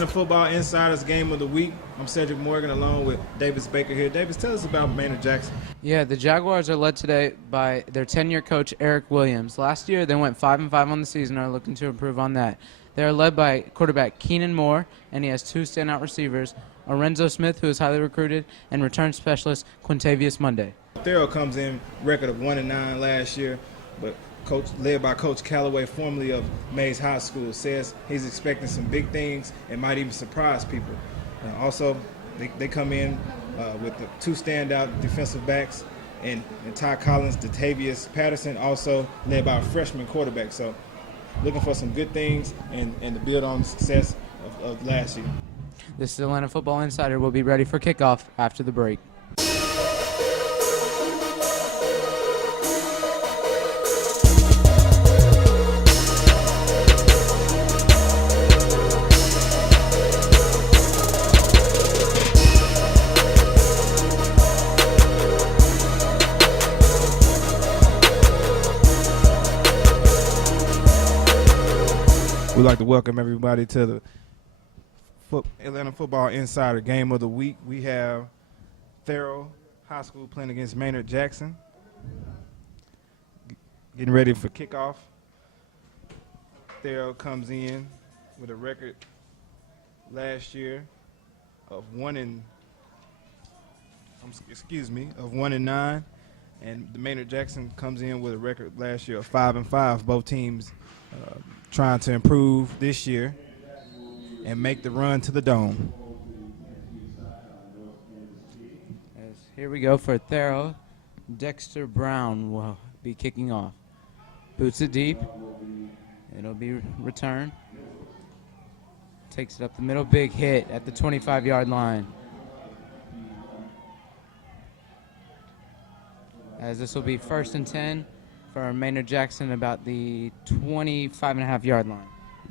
Atlanta Football Insiders Game of the Week. I'm Cedric Morgan along with Davis Baker here. Davis, tell us about Maynard Jackson. Yeah, the Jaguars are led today by their 10-year coach, Eric Williams. Last year, they went 5-5 on the season and are looking to improve on that. They are led by quarterback Keenan Moore, and he has two standout receivers, Lorenzo Smith, who is highly recruited, and return specialist Quintavious Monday. Thero comes in record of 1-9 last year, but led by Coach Callaway, formerly of Mays High School, says he's expecting some big things and might even surprise people. Also, they come in with the two standout defensive backs, and Ty Collins, Datavius Patterson, also led by a freshman quarterback. So looking for some good things and to build on the success of last year. This is Atlanta Football Insider. We'll be ready for kickoff after the break. We'd like to welcome everybody to the Atlanta Football Insider Game of the Week. We have Therrell High School playing against Maynard Jackson. Getting ready for kickoff. Therrell comes in with a record last year of 1-9, and the Maynard Jackson comes in with a record last year of 5-5. Both teams trying to improve this year and make the run to the Dome. Here we go for Thero. Dexter Brown will be kicking off. Boots it deep. It'll be returned. Takes it up the middle. Big hit at the 25-yard line. As this will be 1st and 10 for Maynard Jackson about the 25.5-yard line.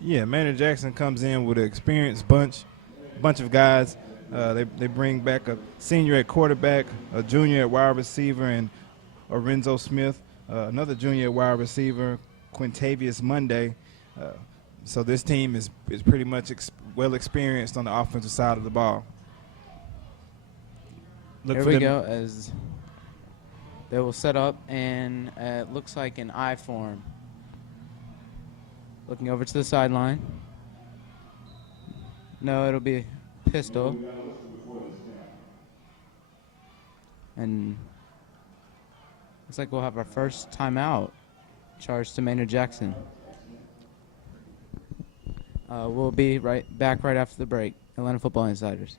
Yeah, Maynard Jackson comes in with an experienced bunch of guys. They bring back a senior at quarterback, a junior at wide receiver, and Lorenzo Smith, another junior at wide receiver, Quintavious Monday. So this team is pretty much well experienced on the offensive side of the ball. Here we go as they will set up, and it looks like an I form. Looking over to the sideline. No, it'll be pistol. And looks like we'll have our first timeout charged to Maynard Jackson. We'll be back right after the break. Atlanta Football Insiders.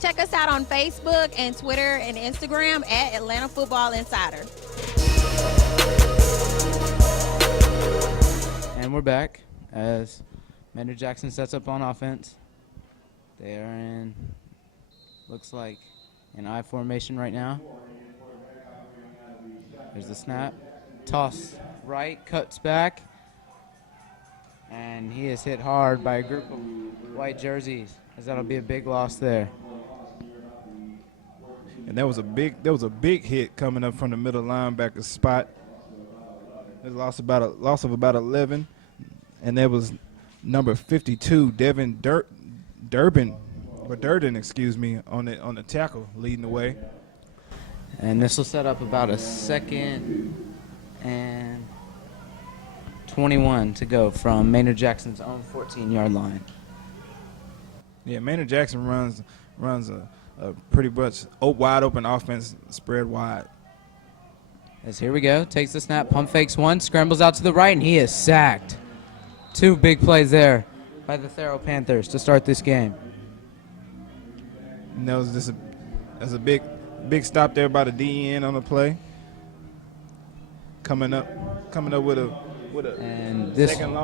Check us out on Facebook and Twitter and Instagram at Atlanta Football Insider. And we're back as Maynard Jackson sets up on offense. They are in, looks like, an I formation right now. There's the snap. Toss right, cuts back. And he is hit hard by a group of white jerseys, as that'll be a big loss there. And there was a big hit coming up from the middle linebacker spot. They lost of about 11, and there was number 52, Devin Durden, on the tackle leading the way. And this will set up about a 2nd and 21 to go from Maynard Jackson's own 14-yard line. Yeah, Maynard Jackson runs a pretty much wide open offense, spread wide. As here we go, takes the snap, pump fakes one, scrambles out to the right, and he is sacked. Two big plays there by the Thero Panthers to start this game. And that was just a big stop there by the DN on the play. Coming up with a second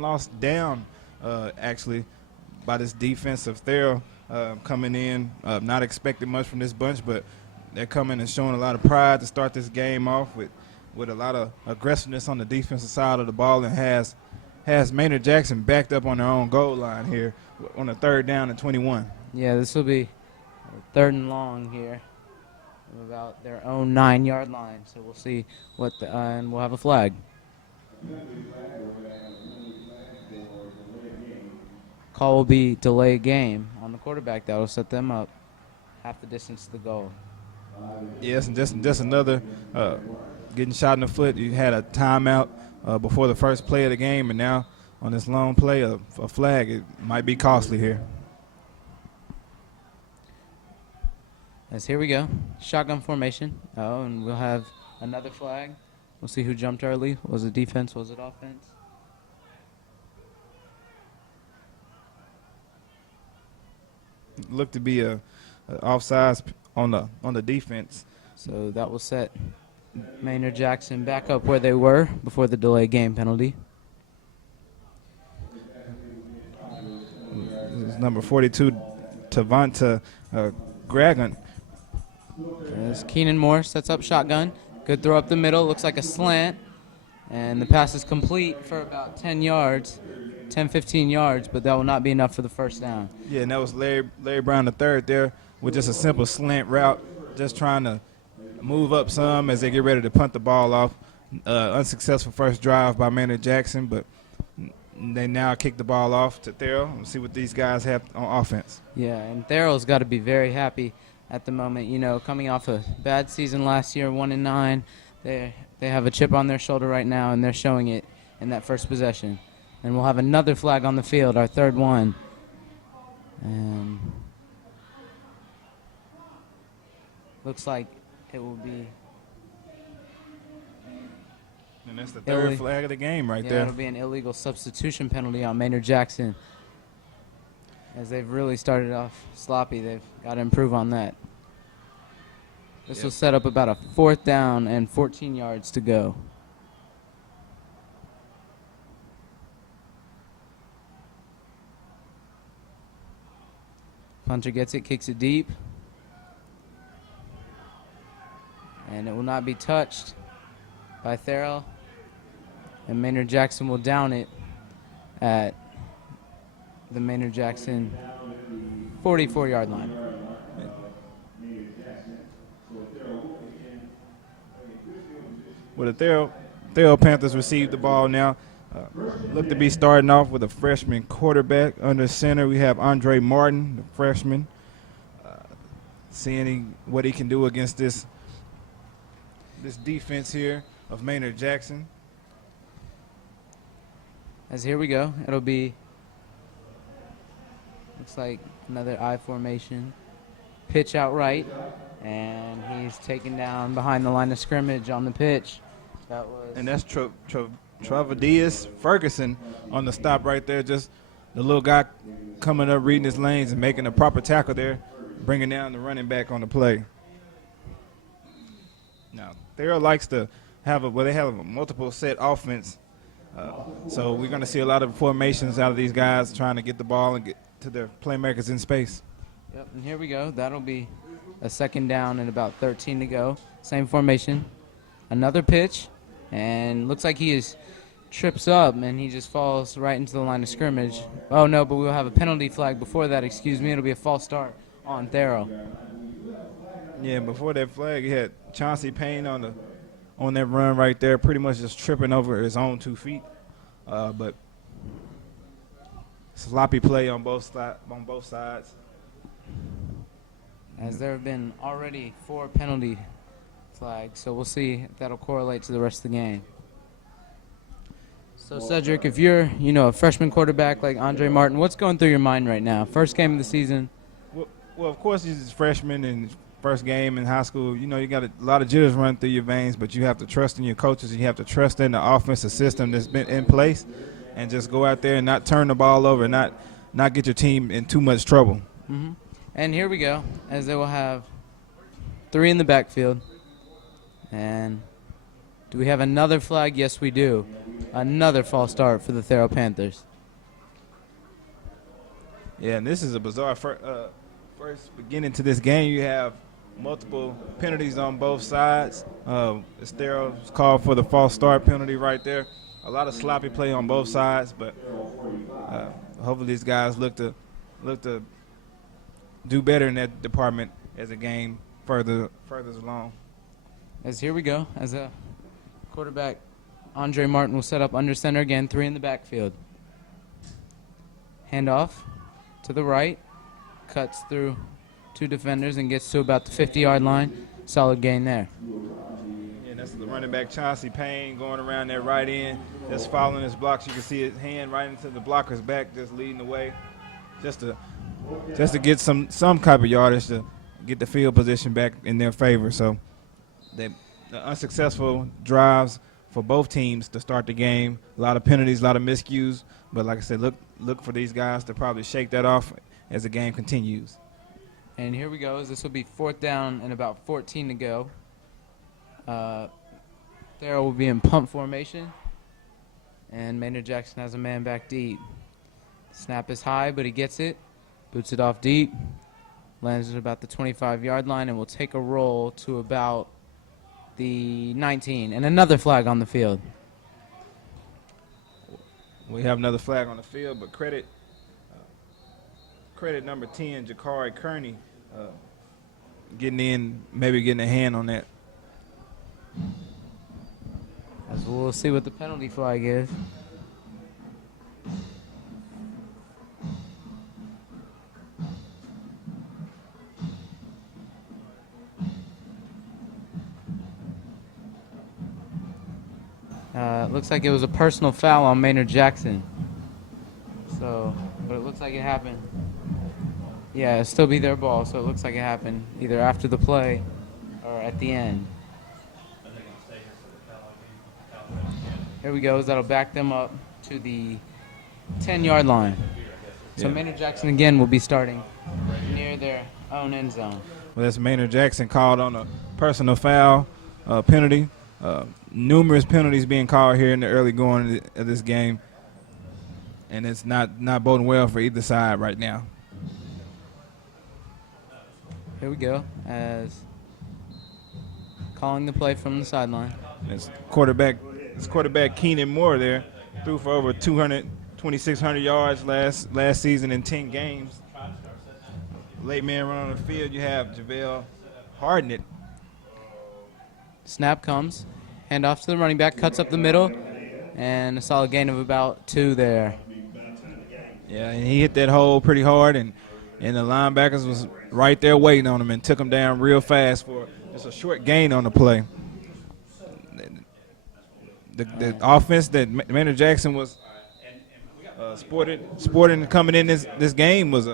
loss down actually by this defensive Thero. Coming in, not expecting much from this bunch, but they're coming and showing a lot of pride to start this game off with a lot of aggressiveness on the defensive side of the ball, and has Maynard Jackson backed up on their own goal line here on a 3rd down and 21. Yeah, this will be 3rd and long here from about their own 9-yard line. So we'll see what and we'll have a flag. Call will be delay game on the quarterback. That will set them up half the distance to the goal. Yes, and just another getting shot in the foot. You had a timeout before the first play of the game, and now on this long play, a flag, it might be costly here. As here we go, shotgun formation. Oh, and we'll have another flag. We'll see who jumped early. Was it defense? Was it offense? Looked to be a offsides on the defense. So that will set Maynard Jackson back up where they were before the delay game penalty. This is number 42, Tavanta Gragan. As Keenan Moore sets up shotgun. Good throw up the middle. Looks like a slant. And the pass is complete for about 10 yards, 10, 15 yards, but that will not be enough for the first down. Yeah, and that was Larry Brown III there with just a simple slant route, just trying to move up some as they get ready to punt the ball off. Unsuccessful first drive by Maynard Jackson, but they now kick the ball off to Thero and see what these guys have on offense. Yeah, and Therrell's got to be very happy at the moment. You know, coming off a bad season last year, 1-9, they have a chip on their shoulder right now, and they're showing it in that first possession. And we'll have another flag on the field, our third one. And looks like it will be. And that's the third flag of the game right there. It'll be an illegal substitution penalty on Maynard Jackson. As they've really started off sloppy, they've got to improve on that. This will set up about a 4th down and 14 yards to go. Punter gets it, kicks it deep. And it will not be touched by Therrell. And Maynard Jackson will down it at the Maynard Jackson 44-yard line. Well, the Thero Panthers receive the ball now. Look to be starting off with a freshman quarterback. Under center, we have Andre Martin, the freshman, seeing what he can do against this defense here of Maynard Jackson. As here we go, it'll be, looks like another I formation. Pitch out right, and he's taken down behind the line of scrimmage on the pitch. And that's Travadius Ferguson on the stop right there. Just the little guy coming up, reading his lanes and making a proper tackle there, bringing down the running back on the play. Now, Thero likes to have they have a multiple set offense. So we're going to see a lot of formations out of these guys trying to get the ball and get to their playmakers in space. Yep, and here we go. That'll be a 2nd down and about 13 to go. Same formation. Another pitch, and looks like he trips up, and he just falls right into the line of scrimmage. Oh, no, but we'll have a penalty flag before that. Excuse me. It'll be a false start on Thero. Yeah, before that flag, he had Chauncey Payne on that run right there, pretty much just tripping over his own 2 feet. But sloppy play on both sides. As there have been already 4 penalty flags, so we'll see if that'll correlate to the rest of the game. So, Cedric, if you're, a freshman quarterback like Andre Martin, what's going through your mind right now? First game of the season. Well, of course, he's a freshman and first game in high school. You got a lot of jitters running through your veins, but you have to trust in your coaches. You have to trust in the offensive system that's been in place and just go out there and not turn the ball over and not get your team in too much trouble. Mm-hmm. And here we go, as they will have 3 in the backfield. And do we have another flag? Yes, we do. Another false start for the Thero Panthers. Yeah, and this is a bizarre first beginning to this game. You have multiple penalties on both sides. Thero's called for the false start penalty right there. A lot of sloppy play on both sides, but hopefully these guys look to do better in that department as the game further along. As here we go, as a quarterback, Andre Martin will set up under center again, 3 in the backfield. Handoff to the right, cuts through 2 defenders and gets to about the 50-yard line. Solid gain there. Yeah, that's the running back Chauncey Payne going around that right end, just following his blocks. You can see his hand right into the blocker's back, just leading the way, just to get some type of yardage to get the field position back in their favor. So the unsuccessful drives for both teams to start the game. A lot of penalties, a lot of miscues. But like I said, look for these guys to probably shake that off as the game continues. And here we go. This will be 4th down and about 14 to go. Thero will be in punt formation. And Maynard Jackson has a man back deep. Snap is high, but he gets it. Boots it off deep. Lands at about the 25-yard line and will take a roll to about the 19. And another flag on the field. We have another flag on the field, but credit number 10, Jakari Kearney, maybe getting a hand on that. As we'll see what the penalty flag is. Looks like it was a personal foul on Maynard Jackson. So, but it looks like it happened. Yeah, it'll still be their ball, so it looks like it happened either after the play or at the end. Here we go. That'll back them up to the 10-yard line. So Yeah. Maynard Jackson again will be starting near their own end zone. Well, that's Maynard Jackson called on a personal foul penalty. Numerous penalties being called here in the early going of this game, and it's not boding well for either side right now. Here we go, as calling the play from the sideline. It's quarterback Keenan Moore there, threw for over 2,600 yards last season in 10 games. Late man run on the field, you have JaVale Hardnett. Snap comes, handoff to the running back, cuts up the middle, and a solid gain of about 2 there. Yeah, and he hit that hole pretty hard, and the linebackers was right there waiting on him and took him down real fast for just a short gain on the play. The offense that Maynard Jackson was sporting coming in this game was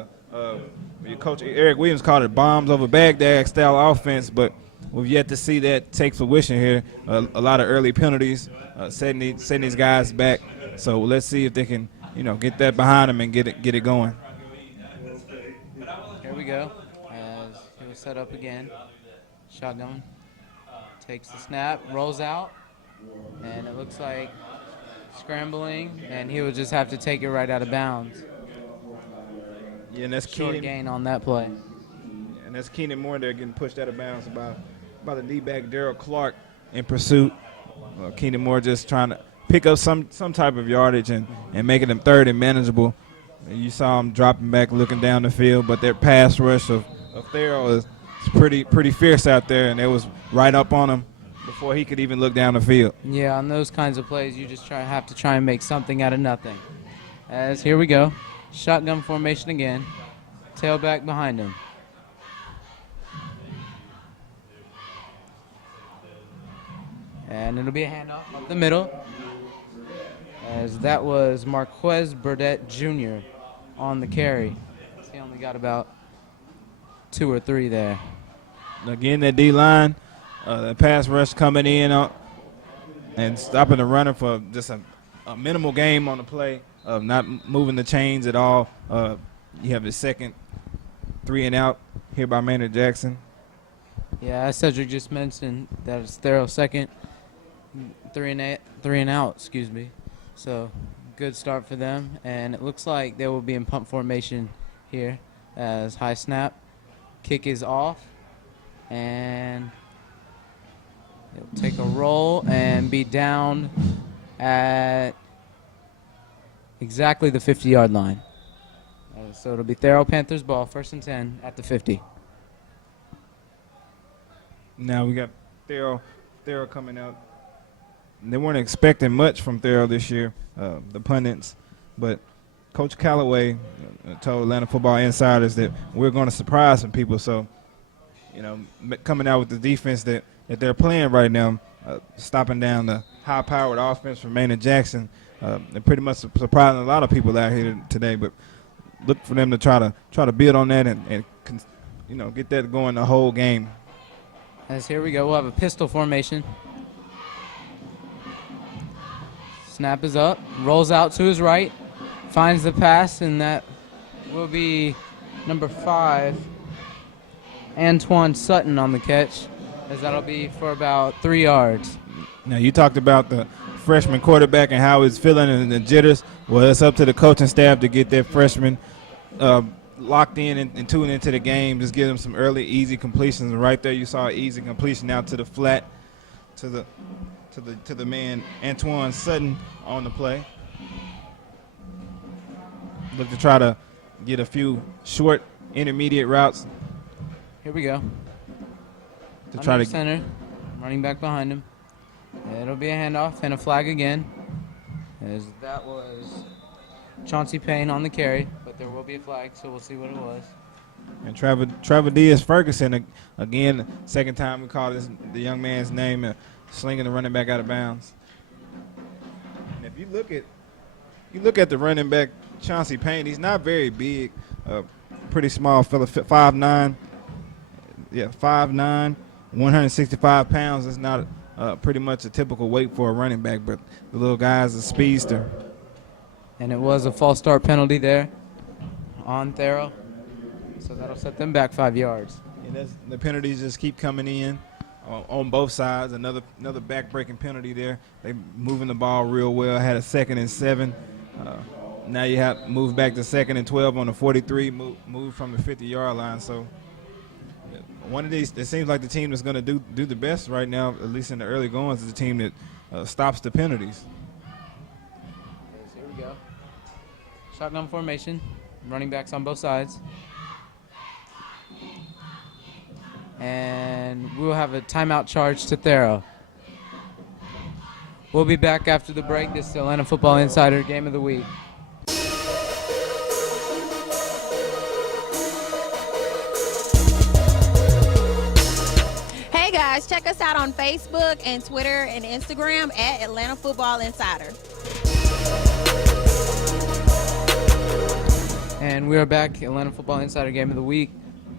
Coach Eric Williams called it bombs over Baghdad style offense, but we've yet to see that take fruition here. A lot of early penalties, setting these guys back. So let's see if they can, get that behind them and get it going. Here we go, as he was set up again. Shotgun takes the snap, rolls out, and it looks like scrambling, and he will just have to take it right out of bounds. Yeah, and that's Short gain on that play. And that's Keenan Moore there getting pushed out of bounds by the knee back Therrell Clark in pursuit. Keenan Moore just trying to pick up some type of yardage and making them third and manageable. You saw him dropping back, looking down the field, but their pass rush of Thero is pretty fierce out there, and it was right up on him before he could even look down the field. Yeah, on those kinds of plays, you just have to try and make something out of nothing. As here we go, shotgun formation again, tailback behind him. And it'll be a handoff up the middle, as that was Marquez Burdett Jr. on the carry. He only got about 2 or 3 there. Again, that D-line, the pass rush coming in and stopping the runner for just a minimal game on the play of not moving the chains at all. You have the second 3 and out here by Maynard Jackson. Yeah, as Cedric just mentioned, that is Thero's second 3 and out, excuse me. So good start for them, and it looks like they will be in punt formation here as high snap. Kick is off, and it'll take a roll and be down at exactly the 50-yard line. So it'll be Thero Panthers ball, 1st and 10 at the 50. Now we got Thero coming out. They weren't expecting much from Thero this year, the pundits, but Coach Callaway told Atlanta Football Insiders that we're going to surprise some people. So, coming out with the defense that they're playing right now, stopping down the high-powered offense from Maynard Jackson, they're pretty much surprising a lot of people out here today. But look for them to try to build on that and get that going the whole game. As here we go, we'll have a pistol formation. Snap is up, rolls out to his right, finds the pass, and that will be number 5, Antoine Sutton on the catch, as that'll be for about 3 yards. Now, you talked about the freshman quarterback and how he's feeling and the jitters. Well, it's up to the coaching staff to get that freshman locked in and tuned into the game. Just give them some early, easy completions. And right there, you saw an easy completion out to the flat, to the man Antoine Sutton on the play. Look to try to get a few short, intermediate routes. Here we go. To try to center, running back behind him. It'll be a handoff and a flag again. As that was Chauncey Payne on the carry, but there will be a flag, so we'll see what it was. And Trevor Diaz-Ferguson, again, second time we called the young man's name, slinging the running back out of bounds. And if you look at the running back, Chauncey Payne, he's not very big, pretty small fella, 5'9". Yeah, 5'9", 165 pounds. That's not pretty much a typical weight for a running back, but the little guy's a speedster. And it was a false start penalty there on Thero, so that'll set them back 5 yards. And the penalties just keep coming in on both sides. Another back-breaking penalty there. They moving the ball real well. Had a 2nd and 7. Now you have moved back to 2nd and 12 on the 43. Move from the 50-yard line. So one of these, it seems like the team that's going to do the best right now, at least in the early goings, is the team that stops the penalties. Here we go. Shotgun formation. Running backs on both sides. And we'll have a timeout charge to Thero. We'll be back after the break. This is the Atlanta Football Insider Game of the Week. Hey guys, check us out on Facebook and Twitter and Instagram at Atlanta Football Insider. And we are back, Atlanta Football Insider Game of the Week.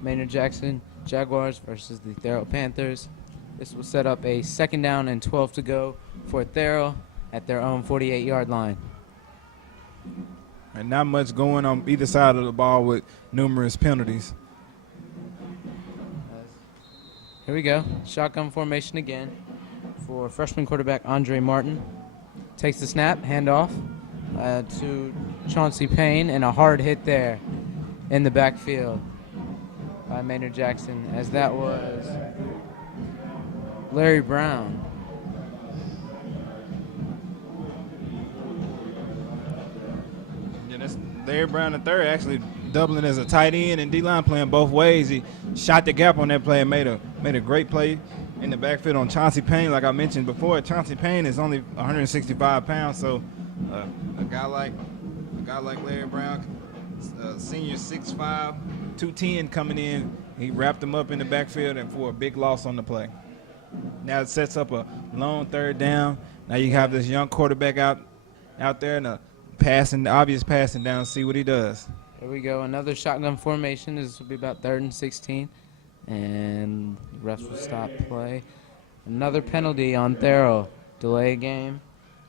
Maynard Jackson Jaguars versus the Therrell Panthers. This will set up a 2nd down and 12 to go for Therrell at their own 48-yard line. And not much going on either side of the ball with numerous penalties. Here we go. Shotgun formation again for freshman quarterback Andre Martin. Takes the snap, handoff to Chauncey Payne, and a hard hit there in the backfield by Maynard Jackson, as that was Larry Brown. Yeah, that's Larry Brown III actually doubling as a tight end and D-line playing both ways. He shot the gap on that play and made a great play in the backfield on Chauncey Payne. Like I mentioned before, Chauncey Payne is only 165 pounds, so a guy like Larry Brown, senior 6'5", 210 coming in, he wrapped him up in the backfield and for a big loss on the play. Now it sets up a long 3rd down. Now you have this young quarterback out there and the obvious passing down, see what he does. Here we go, another shotgun formation. This will be about 3rd and 16, and the refs will stop play. Another penalty on Thero, delay game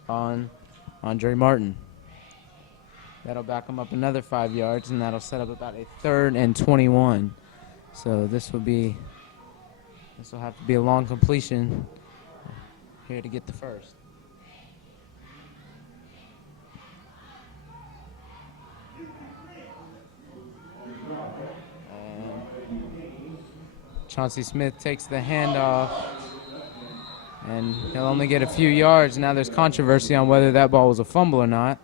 on Andre Martin. That'll back him up another 5 yards, and that'll set up about a 3rd and 21. So this will have to be a long completion here to get the first. Chauncey Smith takes the handoff, and he'll only get a few yards. Now there's controversy on whether that ball was a fumble or not.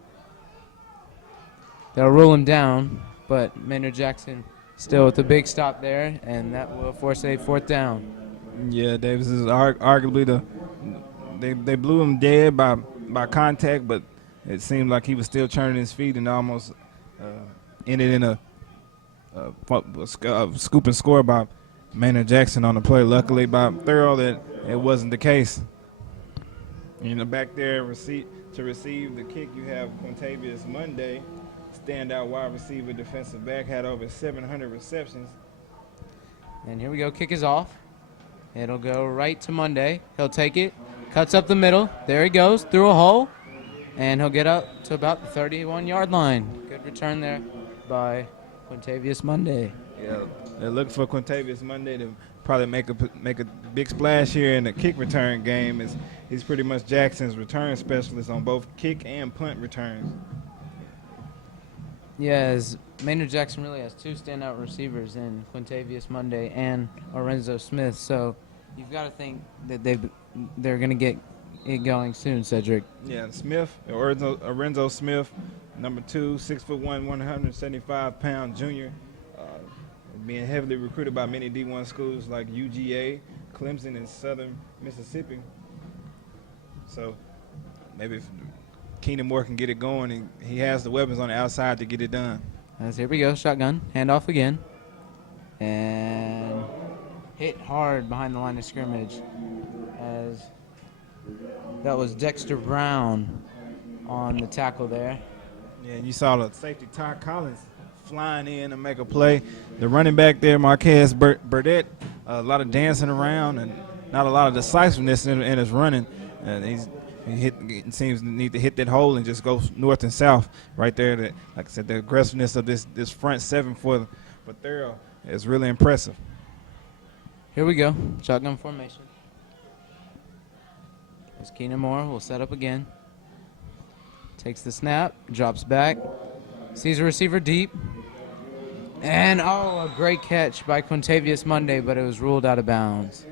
They'll rule him down, but Maynard Jackson still with a big stop there, and that will force a 4th down. Yeah, Davis is arguably they blew him dead by contact, but it seemed like he was still churning his feet and almost ended in a scoop and score by Maynard Jackson on the play. Luckily by Therrell that it wasn't the case. In the back there, to receive the kick, you have Quintavious Monday, standout wide receiver, defensive back, had over 700 receptions. And here we go. Kick is off. It'll go right to Monday. He'll take it. Cuts up the middle. There he goes. Through a hole. And he'll get up to about the 31-yard line. Good return there by Quintavious Monday. Yeah, they're looking for Quintavious Monday to probably make a big splash here in the kick return game. He's pretty much Jackson's return specialist on both kick and punt returns. Yes, Maynard Jackson really has two standout receivers in Quintavious Monday and Lorenzo Smith. So you've got to think that they're going to get it going soon, Cedric. Yeah, Smith, Lorenzo Smith, number 2, 6'1", 175-pound junior, being heavily recruited by many D1 schools like UGA, Clemson, and Southern Mississippi. So maybe if Keenan Moore can get it going, and he has the weapons on the outside to get it done. As here we go, shotgun, handoff again, and hit hard behind the line of scrimmage. As that was Dexter Brown on the tackle there. Yeah, and you saw the safety Ty Collins flying in to make a play. The running back there, Marquez Burdett, a lot of dancing around and not a lot of decisiveness in his running. And he seems to need to hit that hole and just go north and south right there. Like I said, the aggressiveness of this front seven for Thero is really impressive. Here we go, shotgun formation. As Keenan Moore will set up again. Takes the snap, drops back, sees a receiver deep, and a great catch by Quintavious Monday, but it was ruled out of bounds.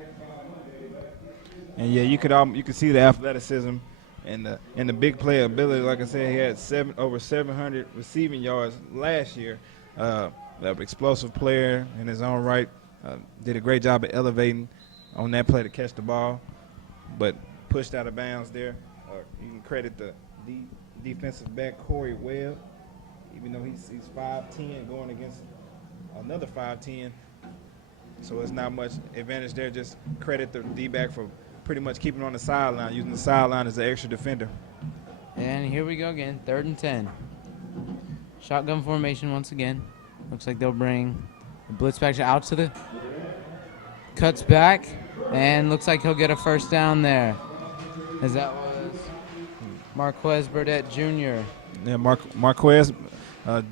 And yeah, you could see the athleticism and the big play ability. Like I said, he had over 700 receiving yards last year. An explosive player in his own right. Did a great job of elevating on that play to catch the ball, but pushed out of bounds there. You can credit the defensive back Corey Webb, even though he's 5'10", going against another 5'10". So it's not much advantage there. Just credit the D-back for pretty much keeping on the sideline, using the sideline as an extra defender. And here we go again, 3rd and 10. Shotgun formation once again. Looks like they'll bring the blitz back out to the cuts back, and looks like he'll get a first down there, as that was Marquez Burdett Jr. Yeah, Marquez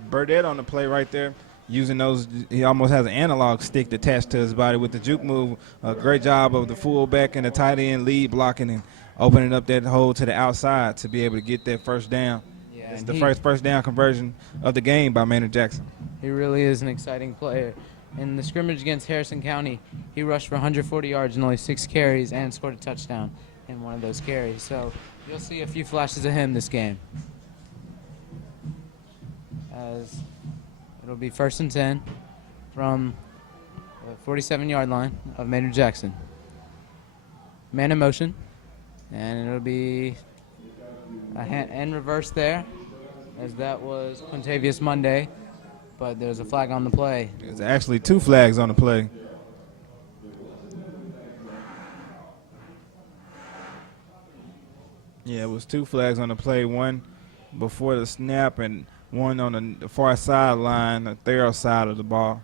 Burdett on the play right there. Using those, he almost has an analog stick attached to his body with the juke move. A great job of the fullback and the tight end lead blocking and opening up that hole to the outside to be able to get that first down. Yeah, it's the first down conversion of the game by Maynard Jackson. He really is an exciting player. In the scrimmage against Harrison County, he rushed for 140 yards and only 6 carries and scored a touchdown in one of those carries. So you'll see a few flashes of him this game. As it'll be 1st and 10 from the 47-yard line of Maynard Jackson. Man in motion, and it'll be a hand reverse there, as that was Quintavious Monday, but there's a flag on the play. There's actually 2 flags on the play. Yeah, it was 2 flags on the play, one before the snap and one on the far sideline, the Thero side of the ball.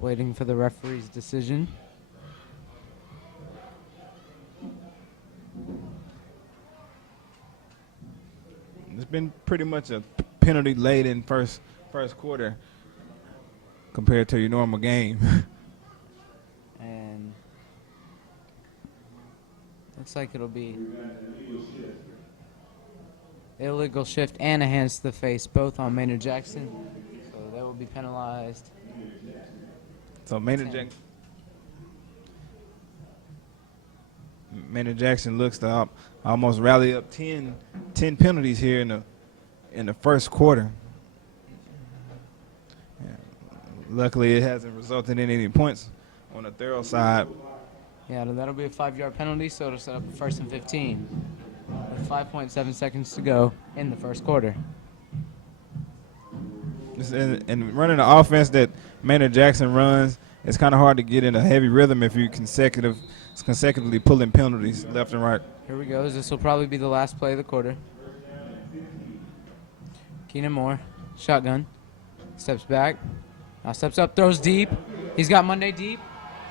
Waiting for the referee's decision. It's been pretty much a penalty late in first quarter compared to your normal game. And looks like it'll be illegal shift and a hands to the face, both on Maynard Jackson. So they will be penalized. So Maynard Jackson looks to almost rally up 10 penalties here in the first quarter. Yeah. Luckily, it hasn't resulted in any points on the Therrell side. Yeah, that'll be a 5-yard penalty, so it'll set up a 1st and 15 with 5.7 seconds to go in the first quarter. And running the offense that Maynard Jackson runs, it's kind of hard to get in a heavy rhythm if you consecutively pulling penalties left and right. Here we go. This will probably be the last play of the quarter. Keenan Moore, shotgun, steps back, now steps up, throws deep. He's got Monday deep,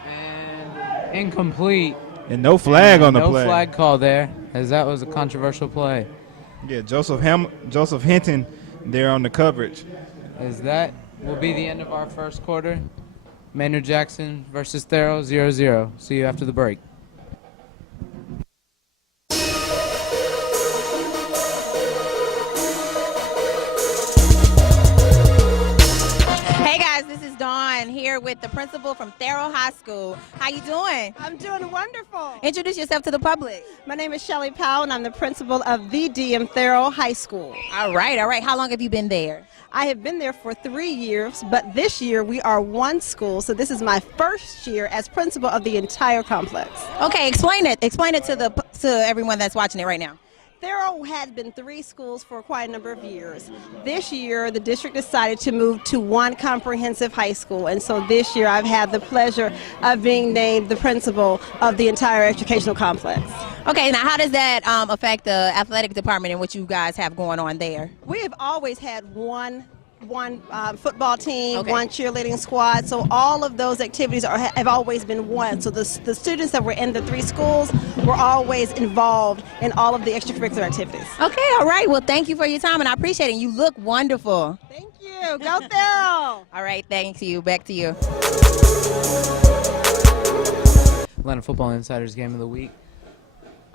and incomplete. And no flag on the play. No flag call there, as that was a controversial play. Yeah, Joseph Hinton there on the coverage. As that will be the end of our first quarter. Maynard Jackson versus Thero, 0-0. See you after the break. Hey guys, this is Dawn here with the principal from Therrell High School. How you doing? I'm doing wonderful. Introduce yourself to the public. My name is Shelly Powell, and I'm the principal of the DM Therrell High School. All right. How long have you been there? I have been there for 3 years, but this year we are one school, so this is my first year as principal of the entire complex. Okay, explain it. Explain it to everyone that's watching it right now. Therrell had been 3 schools for quite a number of years. This year, the district decided to move to one comprehensive high school, and so this year I've had the pleasure of being named the principal of the entire educational complex. Okay, now how does that affect the athletic department and what you guys have going on there? We have always had one football team, Okay. one cheerleading squad, so all of those activities have always been one. So the students that were in the 3 schools were always involved in all of the extracurricular activities. Okay, all right. Well, thank you for your time, and I appreciate it. You look wonderful. Thank you. Go Therrell! All right, thanks to you. Back to you. Atlanta Football Insiders Game of the Week.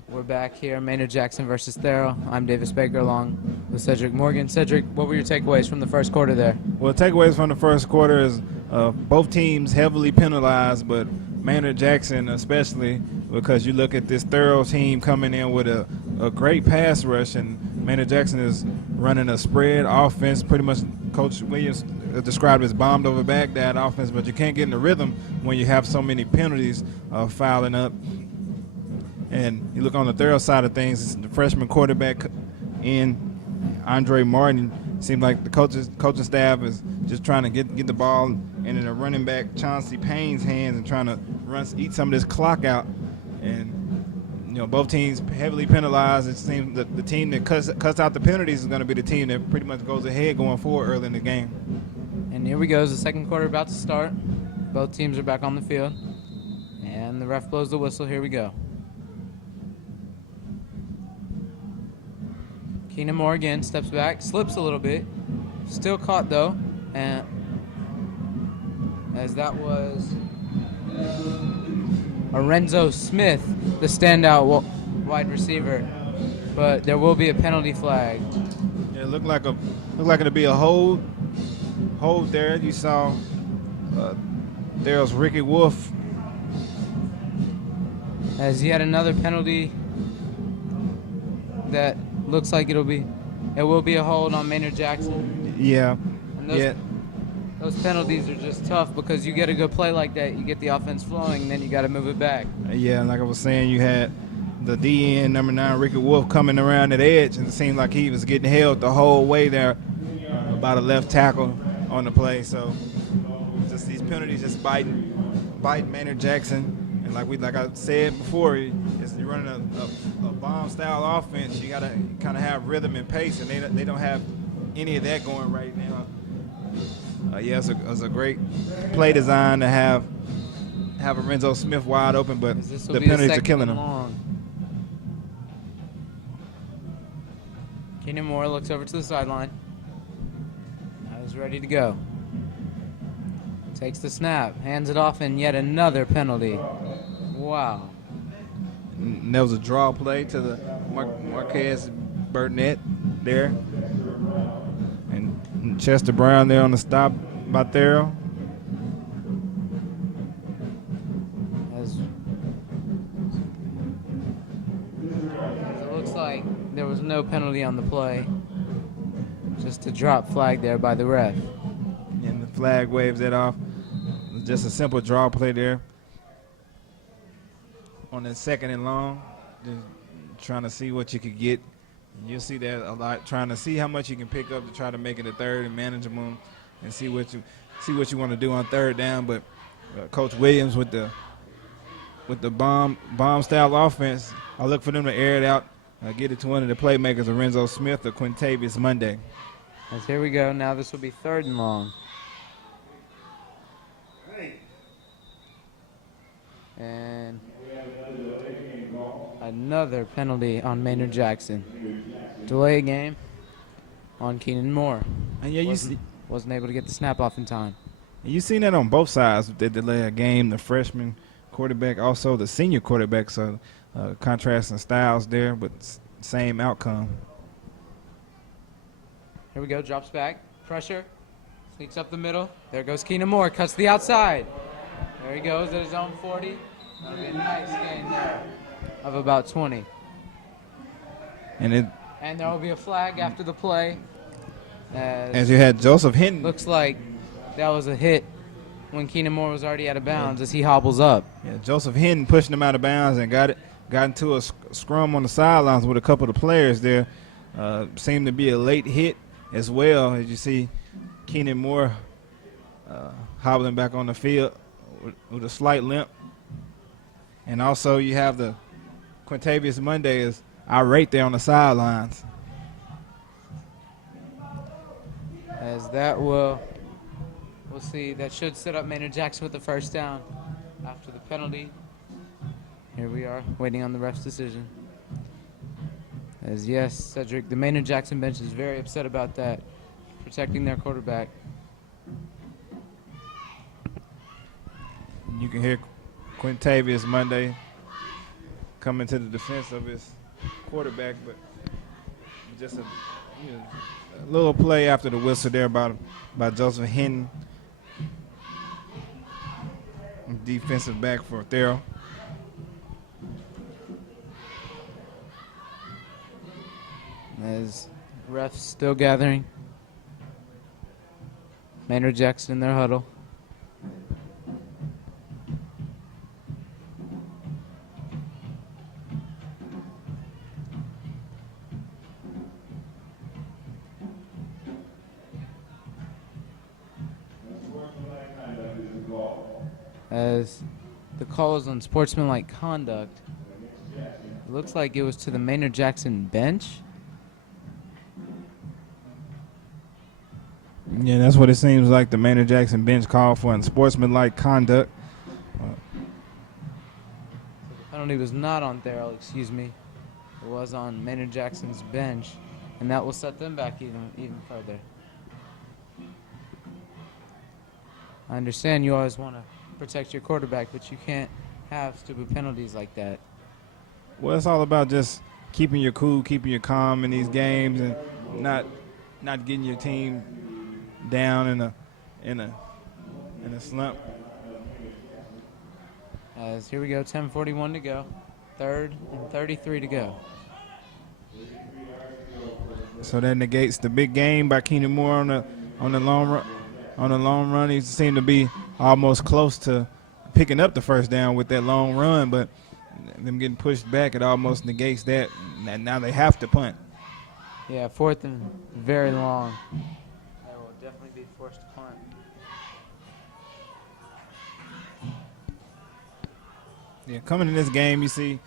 We're back here, Maynard Jackson versus Thero. I'm Davis Baker along with Cedric Morgan. Cedric, what were your takeaways from the first quarter there? Well, takeaways from the first quarter is both teams heavily penalized, but Maynard Jackson especially, because you look at this Thero team coming in with a great pass rush, and Maynard Jackson is running a spread offense, pretty much Coach Williams described as bombed over Baghdad offense, but you can't get in the rhythm when you have so many penalties fouling up. And you look on the Thero side of things, it's the freshman quarterback in Andre Martin. Seems like the coaching staff is just trying to get the ball in the running back Chauncey Payne's hands and trying to eat some of this clock out. And both teams heavily penalized. It seems that the team that cuts out the penalties is going to be the team that pretty much goes ahead going forward early in the game. And here we go. Is the second quarter about to start. Both teams are back on the field. And the ref blows the whistle. Here we go. Keenan Moore again steps back, slips a little bit, still caught though, and as that was Lorenzo Smith, the standout wide receiver, but there will be a penalty flag. Yeah, it looked like it'll be a hold there. You saw there's Ricky Wolf. As he had another penalty that looks like it will be a hold on Maynard Jackson. Yeah. And those penalties are just tough because you get a good play like that, you get the offense flowing, and then you got to move it back. Yeah, like I was saying, you had the DN number 9 Ricky Wolf coming around that edge, and it seemed like he was getting held the whole way there by the left tackle on the play. So just these penalties just biting Maynard Jackson. And like I said before, you're running a bomb-style offense. You got to kind of have rhythm and pace, and they don't have any of that going right now. It's a great play design to have Lorenzo Smith wide open, but the penalties are killing him. Keenan Moore looks over to the sideline. Now he's ready to go. Takes the snap, hands it off, and yet another penalty. Wow. And there was a draw play to the Marquez Burnett there. And Chester Brown there on the stop by Thero. As it looks like there was no penalty on the play. Just a drop flag there by the ref. And flag waves that off. Just a simple draw play there. On that 2nd and long, just trying to see what you could get. You'll see that a lot, trying to see how much you can pick up to try to make it a 3rd and manageable, and see what you want to do on 3rd down. But Coach Williams with the bomb style offense, I look for them to air it out, get it to one of the playmakers, Lorenzo Smith or Quintavious Monday. As here we go. Now this will be 3rd and long. And another penalty on Maynard Jackson. Delay game on Keenan Moore. And yeah, wasn't able to get the snap off in time. you've seen that on both sides. They delay a game, the freshman quarterback, also the senior quarterback. So contrasting styles there, but same outcome. Here we go. Drops back. Pressure. Sneaks up the middle. There goes Keenan Moore. Cuts the outside. There he goes at his own 40. That'll be a nice gain there of about 20. And there will be a flag after the play. As you had Joseph Hinton. Looks like that was a hit when Keenan Moore was already out of bounds as he hobbles up. Yeah, Joseph Hinton pushing him out of bounds and got into a scrum on the sidelines with a couple of the players there. Seemed to be a late hit as well, as you see Keenan Moore hobbling back on the field with a slight limp. And also you have the Quintavious Monday is irate there on the sidelines. As that we'll see, that should set up Maynard Jackson with the 1st down after the penalty. Here we are waiting on the ref's decision. As yes, Cedric, the Maynard Jackson bench is very upset about that, protecting their quarterback. You can hear Quintavious Monday coming to the defense of his quarterback, but just a little play after the whistle there by Joseph Hinton, defensive back for Thero. As refs still gathering. Maynard Jackson in their huddle. As the call is on sportsmanlike conduct, it looks like it was to the Maynard Jackson bench. Yeah, that's what it seems like. The Maynard Jackson bench called for unsportsmanlike conduct. The penalty was not on Therrell, excuse me. It was on Maynard Jackson's bench, and that will set them back even further. I understand you always want to protect your quarterback, but you can't have stupid penalties like that. Well, it's all about just keeping your cool, keeping your calm in these games, and not getting your team down in a slump. As here we go, 10:41 to go, 3rd and 33 to go. So that negates the big game by Keenan Moore on the long run. On the long run, he seemed to be almost close to picking up the 1st down with that long run, but them getting pushed back, it almost negates that. And now they have to punt. Yeah, 4th and very long. They will definitely be forced to punt. Yeah, coming in this game, you see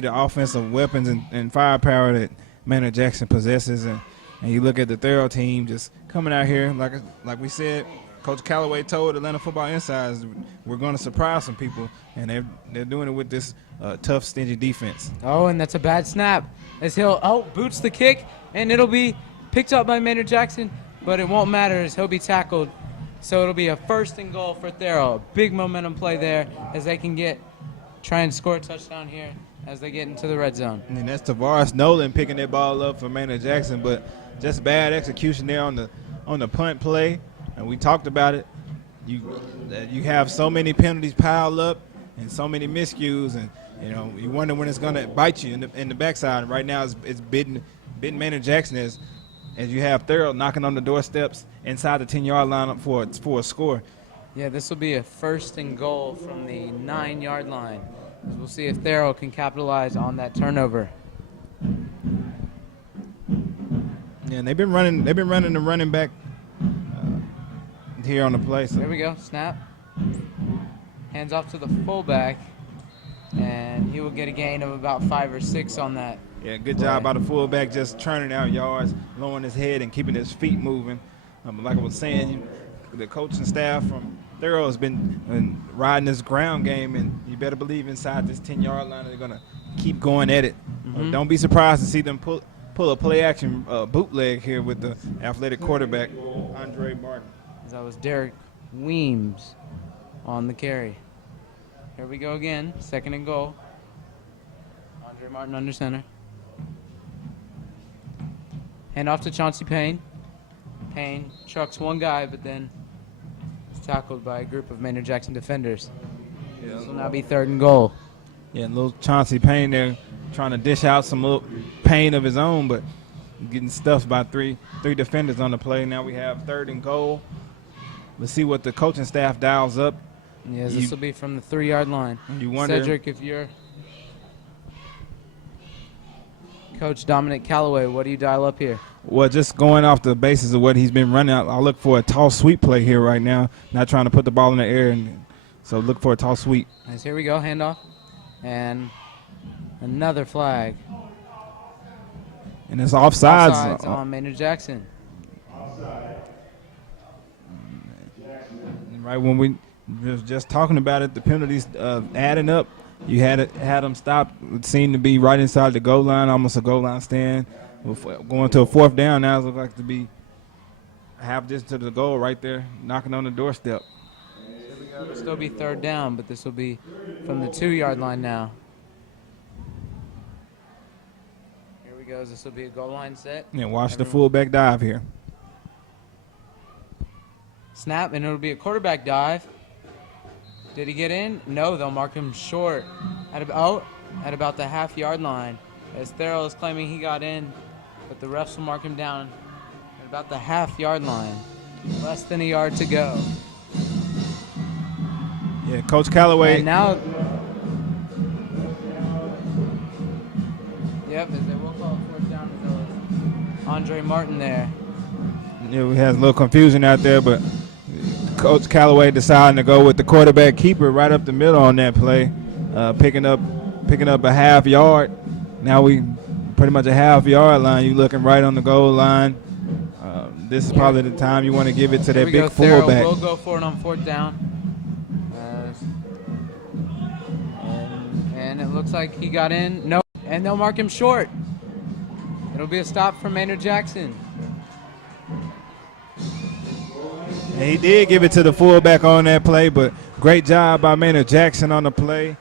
the offensive weapons and firepower that Maynard Jackson possesses, and you look at the Thero team just coming out here, like we said, Coach Callaway told Atlanta Football Insiders, we're going to surprise some people, and they're doing it with this tough, stingy defense. Oh, and that's a bad snap. As he'll boots the kick, and it'll be picked up by Maynard Jackson, but it won't matter as he'll be tackled. So it'll be a 1st and goal for Thero. A big momentum play there as they can try and score a touchdown here as they get into the red zone. And that's Tavares Nolan picking that ball up for Maynard Jackson, but just bad execution there on the punt play. And we talked about it. You have so many penalties piled up and so many miscues, and you wonder when it's going to bite you in the backside. And right now it's bitten Maynard Jackson as as you have Therrell knocking on the doorsteps inside the 10-yard line for a score. Yeah, this will be a 1st and goal from the 9-yard line. We'll see if Thero can capitalize on that turnover. Yeah, and they've been running the running back here on the play. So. There we go. Snap. Hands off to the fullback, and he will get a gain of about 5 or 6 on that. Yeah, good job by the fullback, just churning out yards, lowering his head and keeping his feet moving. Like I was saying, the coaching staff from Thero has been riding this ground game, and you better believe inside this 10-yard line they're going to keep going at it. Don't be surprised to see them pull a play-action bootleg here with the athletic quarterback, Andre Martin. That was Derek Weems on the carry. Here we go again, 2nd and goal. Andre Martin under center. Hand off to Chauncey Payne. Payne trucks one guy, but then is tackled by a group of Maynard Jackson defenders. Yeah. This will now be 3rd and goal. Yeah, little Chauncey Payne there trying to dish out some little pain of his own, but getting stuffed by three defenders on the play. Now we have 3rd and goal. Let's see what the coaching staff dials up. Yes, this will be from the 3-yard line. You wonder, Cedric, if you're Coach Dominic Calloway, what do you dial up here? Well, just going off the basis of what he's been running, I'll look for a toss sweep play here right now. Not trying to put the ball in the air, and so look for a toss sweep. Nice, here we go, handoff. And another flag. And it's offsides. Offsides on Maynard Jackson. Right when we were just talking about it, the penalties adding up. You had them stop. It seemed to be right inside the goal line, almost a goal line stand. Going to a 4th down now, it looks like to be half distance to the goal right there, knocking on the doorstep. It'll still be 3rd down, but this will be from the 2-yard line now. Here we go. This will be a goal line set. And watch the fullback dive here. Snap, and it'll be a quarterback dive. Did he get in? No, they'll mark him short at about the half-yard line. As Therrell is claiming he got in, but the refs will mark him down at about the half-yard line. Less than a yard to go. Yeah, Coach Calloway. And now, yep, as they will call it 4th down, as Andre Martin there. Yeah, we had a little confusion out there, but Coach Calloway deciding to go with the quarterback keeper right up the middle on that play, picking up a half yard. Now we pretty much a half-yard line. You looking right on the goal line. This is probably the time you want to give it to that big fullback. We'll go for it on 4th down. And it looks like he got in. No, and they'll mark him short. It'll be a stop from Maynard Jackson. And he did give it to the fullback on that play, but great job by Maynard Jackson on the play,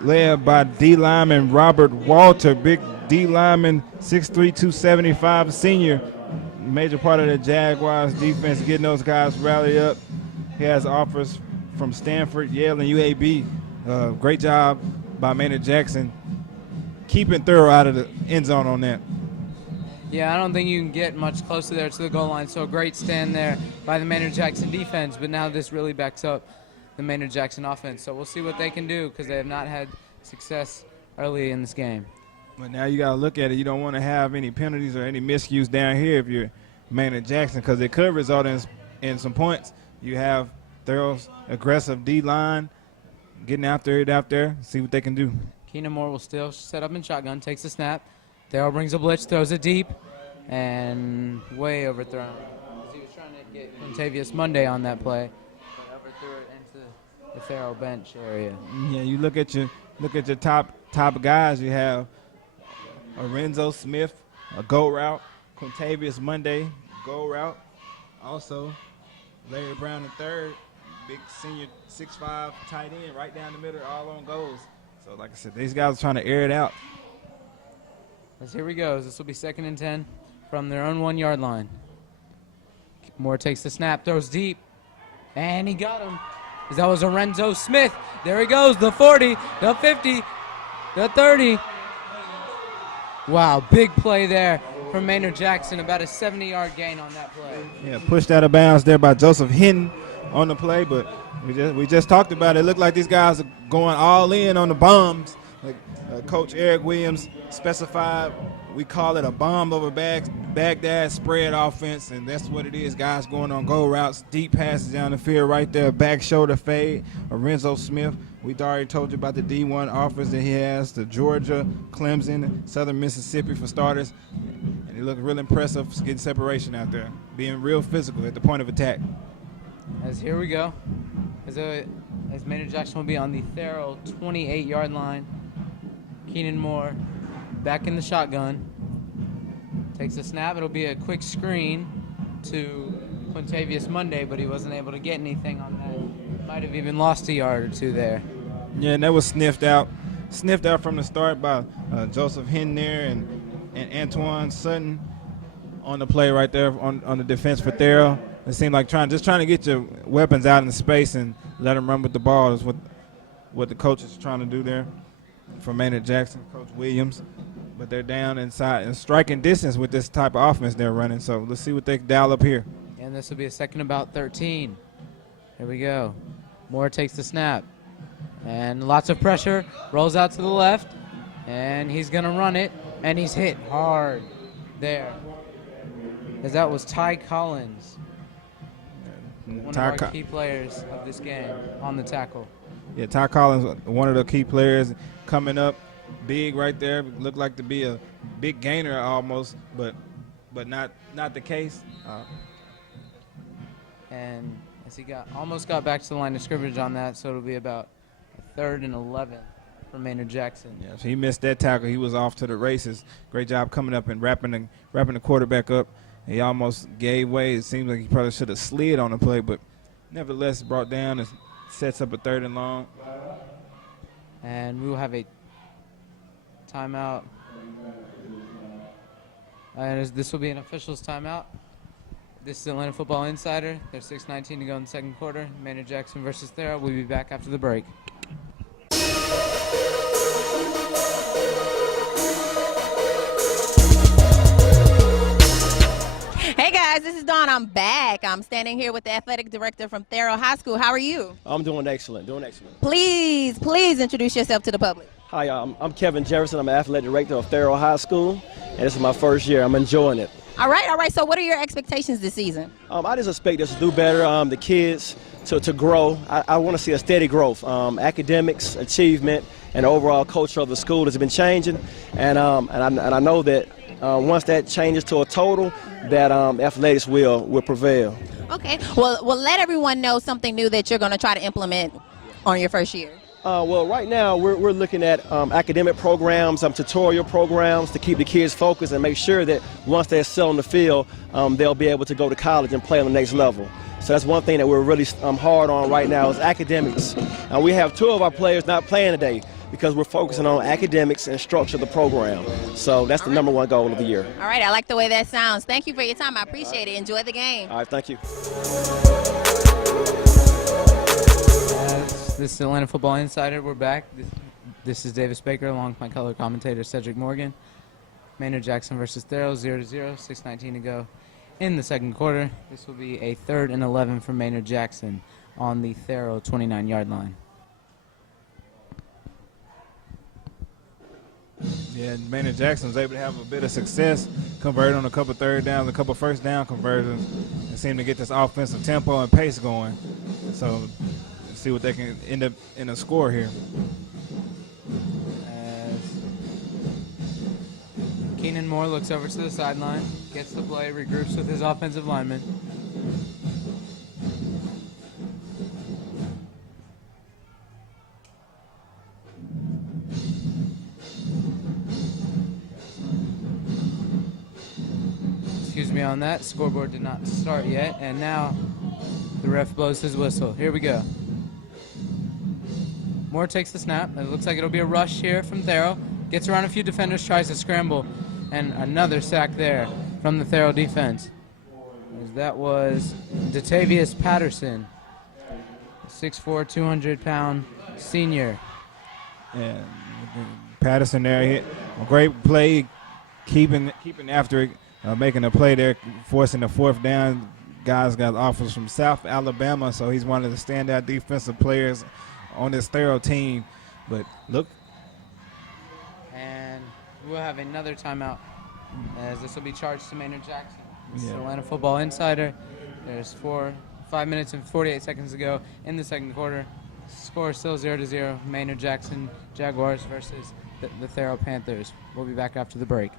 led by D lineman Robert Walter, big D lineman, 6'3", 275, senior. Major part of the Jaguars defense, getting those guys rallied up. He has offers from Stanford, Yale, and UAB. Great job by Maynard Jackson, keeping Thero out of the end zone on that. Yeah, I don't think you can get much closer there to the goal line, so a great stand there by the Maynard Jackson defense, but now this really backs up the Maynard Jackson offense. So we'll see what they can do because they have not had success early in this game. But now you got to look at it. You don't want to have any penalties or any miscues down here if you're Maynard Jackson because it could result in some points. You have Thero's aggressive D-line getting after it out there, see what they can do. Keenan Moore will still set up in shotgun, takes the snap. Thero brings a blitz, throws it deep, and way overthrown. He was trying to get Quintavious Monday on that play, but overthrew it into the Thero bench area. Yeah, you look at your top guys. You have Lorenzo Smith, a go route. Quintavious Monday, go route. Also, Larry Brown III, big senior 6'5" tight end, right down the middle, all on goals. So, like I said, these guys are trying to air it out. As here we go. This will be 2nd and 10 from their own 1-yard line. Moore takes the snap, throws deep, and he got him. That was Lorenzo Smith. There he goes, the 40, the 50, the 30. Wow, big play there from Maynard Jackson, about a 70-yard gain on that play. Yeah, pushed out of bounds there by Joseph Hinton on the play, but we just talked about it. It looked like these guys are going all in on the bombs. Like Coach Eric Williams specified, we call it a bomb over Baghdad spread offense, and that's what it is. Guys going on go routes, deep passes down the field right there, back shoulder fade. Renzo Smith, we already told you about the D1 offers that he has, the Georgia, Clemson, Southern Mississippi for starters. And he looked real impressive getting separation out there, being real physical at the point of attack. As here we go. As Maynard Jackson will be on the Therrell 28-yard line. Keenan Moore back in the shotgun. Takes a snap. It'll be a quick screen to Quintavious Monday, but he wasn't able to get anything on that. Might have even lost a yard or two there. Yeah, and that was sniffed out from the start by Joseph Hinton there and Antoine Sutton on the play right there on the defense for Thero. It seemed like trying to get your weapons out in space and let them run with the ball is what the coach is trying to do there for Maynard Jackson, Coach Williams. But they're down inside and striking distance with this type of offense they're running. So let's see what they can dial up here. And this will be a second about 13. Here we go. Moore takes the snap. And lots of pressure. Rolls out to the left. And he's going to run it. And he's hit hard there. As that was Ty Collins, one of our key players of this game, on the tackle. Yeah, Ty Collins, one of the key players coming up. Big right there. Looked like to be a big gainer almost, but not the case. And as he almost got back to the line of scrimmage on that, so it'll be about 3rd and 11 for Maynard Jackson. Yeah, so he missed that tackle. He was off to the races. Great job coming up and wrapping the quarterback up. He almost gave way. It seems like he probably should have slid on the play, but nevertheless brought down and sets up a 3rd and long. And we will have a timeout. And this will be an official's timeout. This is Atlanta Football Insider. There's 6:19 to go in the second quarter. Maynard Jackson versus Thero. We'll be back after the break. Hey guys, this is Dawn. I'm back. I'm standing here with the athletic director from Therrell High School. How are you? I'm doing excellent, Please introduce yourself to the public. Hi, I'm Kevin Jefferson. I'm an athletic director of Therrell High School, and this is my first year. I'm enjoying it. All right. So what are your expectations this season? I just expect us to do better, the kids to grow. I want to see a steady growth. Academics, achievement, and the overall culture of the school has been changing, and I know that once that changes to a total, that athletics will prevail. Okay. Well, let everyone know something new that you're going to try to implement on your first year. Well, right now we're looking at academic programs, tutorial programs to keep the kids focused and make sure that once they're still on the field, they'll be able to go to college and play on the next level. So that's one thing that we're really hard on right now is academics. We have 2 of our players not playing today because we're focusing on academics and structure of the program. So that's the #1 goal of the year. All right, I like the way that sounds. Thank you for your time. I appreciate it. Enjoy the game. All right, thank you. This is Atlanta Football Insider. We're back. This is Davis Baker along with my color commentator Cedric Morgan. Maynard Jackson versus Thero, 0-0, 6:19 to go in the second quarter. This will be a 3rd and 11 for Maynard Jackson on the Thero 29-yard line. Yeah, Maynard Jackson was able to have a bit of success, convert on a couple 3rd downs, a couple 1st down conversions, and seem to get this offensive tempo and pace going. So see what they can end up in a score here. As Keenan Moore looks over to the sideline, gets the play, regroups with his offensive lineman. Excuse me on that. Scoreboard did not start yet, and now the ref blows his whistle. Here we go. Moore takes the snap. It looks like it'll be a rush here from Thero. Gets around a few defenders, tries to scramble, and another sack there from the Thero defense. That was Datavius Patterson, 6'4", 200-pound senior. And Patterson there hit a great play, keeping after it, making a play there, forcing the fourth down. Guys got offers from South Alabama, so he's one of the standout defensive players on this Thero team. But look. And we'll have another timeout, as this will be charged to Maynard Jackson. This is Atlanta Football Insider. There's 5 minutes and 48 seconds to go in the second quarter. Score still 0-0. Maynard Jackson Jaguars versus the Thero Panthers. We'll be back after the break.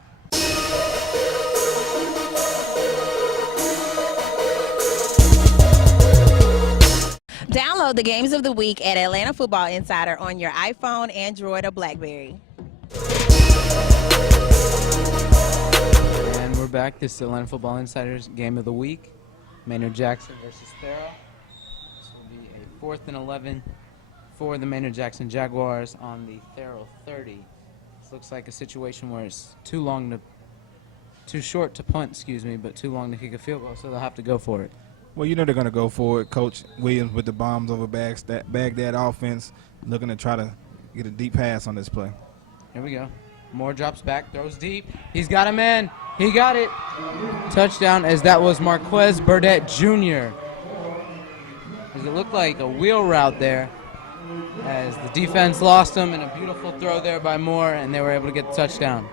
Download the games of the week at Atlanta Football Insider on your iPhone, Android, or BlackBerry. And we're back. This is Atlanta Football Insider's game of the week. Maynard Jackson versus Thero. This will be a 4th and 11 for the Maynard Jackson Jaguars on the Thero 30. This looks like a situation where it's too short to punt, but too long to kick a field goal, so they'll have to go for it. Well, you know they're going to go for it. Coach Williams with the bombs over Baghdad offense, looking to try to get a deep pass on this play. Here we go. Moore drops back, throws deep. He's got a man. He got it. Touchdown, as that was Marquez Burdett Jr. As it looked like a wheel route there, as the defense lost him, and a beautiful throw there by Moore, and they were able to get the touchdown.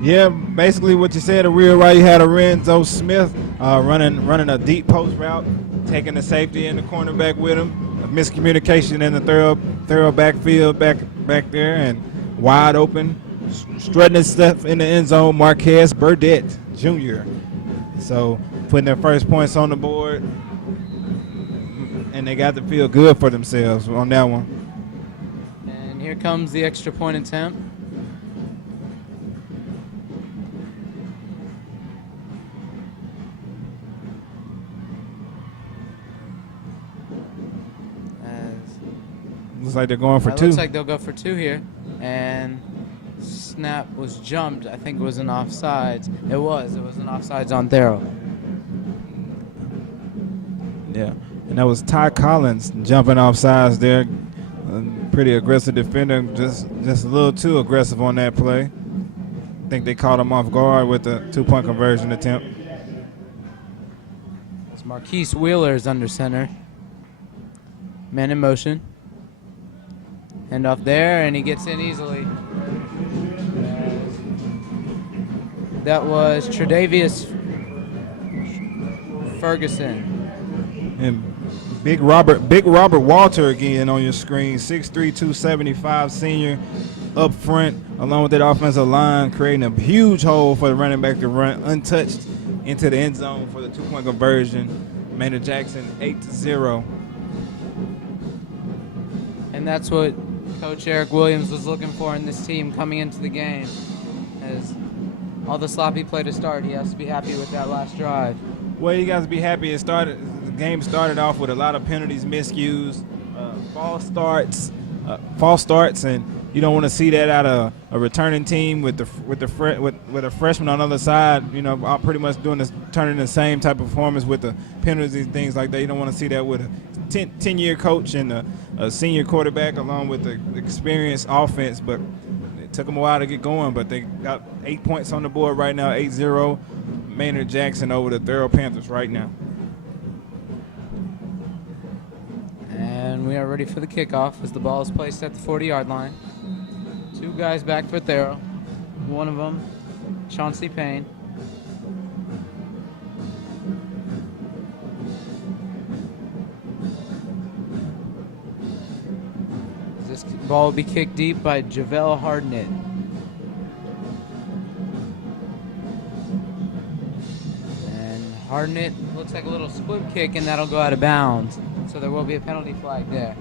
Yeah, basically what you said, a real right. You had a Renzo Smith running a deep post route, taking the safety and the cornerback with him. A miscommunication in the Thero backfield back there, and wide open, strutting his stuff in the end zone, Marquez Burdett Jr. So putting their first points on the board, and they got to feel good for themselves on that one. And here comes the extra point attempt. Looks like they're going for two. Looks like they'll go for two here. And snap was jumped. I think it was an offsides. It was an offsides on Thero. Yeah, and that was Ty Collins jumping offsides there. Pretty aggressive defender, just a little too aggressive on that play. I think they caught him off guard with the 2-point conversion attempt. It's Marquise Wheeler is under center. Man in motion. Hand off there, and he gets in easily. That was Tre'Davious Ferguson. And Big Robert Walter again on your screen, 6'3", 275 senior up front, along with that offensive line, creating a huge hole for the running back to run untouched into the end zone for the 2-point conversion. Maynard Jackson 8-0. And that's what Coach Eric Williams was looking for in this team coming into the game. As all the sloppy play to start, he has to be happy with that last drive. Well, you guys be happy. The game started off with a lot of penalties, miscues, false starts, and you don't want to see that out of a returning team with a freshman on the other side. You know, I'm pretty much turning the same type of performance with the penalties and things like that. You don't want to see that with a 10-year coach and a senior quarterback along with the experienced offense. But it took them a while to get going. But they got 8 points on the board right now, 8-0. Maynard Jackson over the Thero Panthers right now. And we are ready for the kickoff as the ball is placed at the 40-yard line. Two guys back for Thero. One of them, Chauncey Payne. This ball will be kicked deep by Javel Hardnett. And Hardnett looks like a little split kick, and that'll go out of bounds. So there will be a penalty flag there.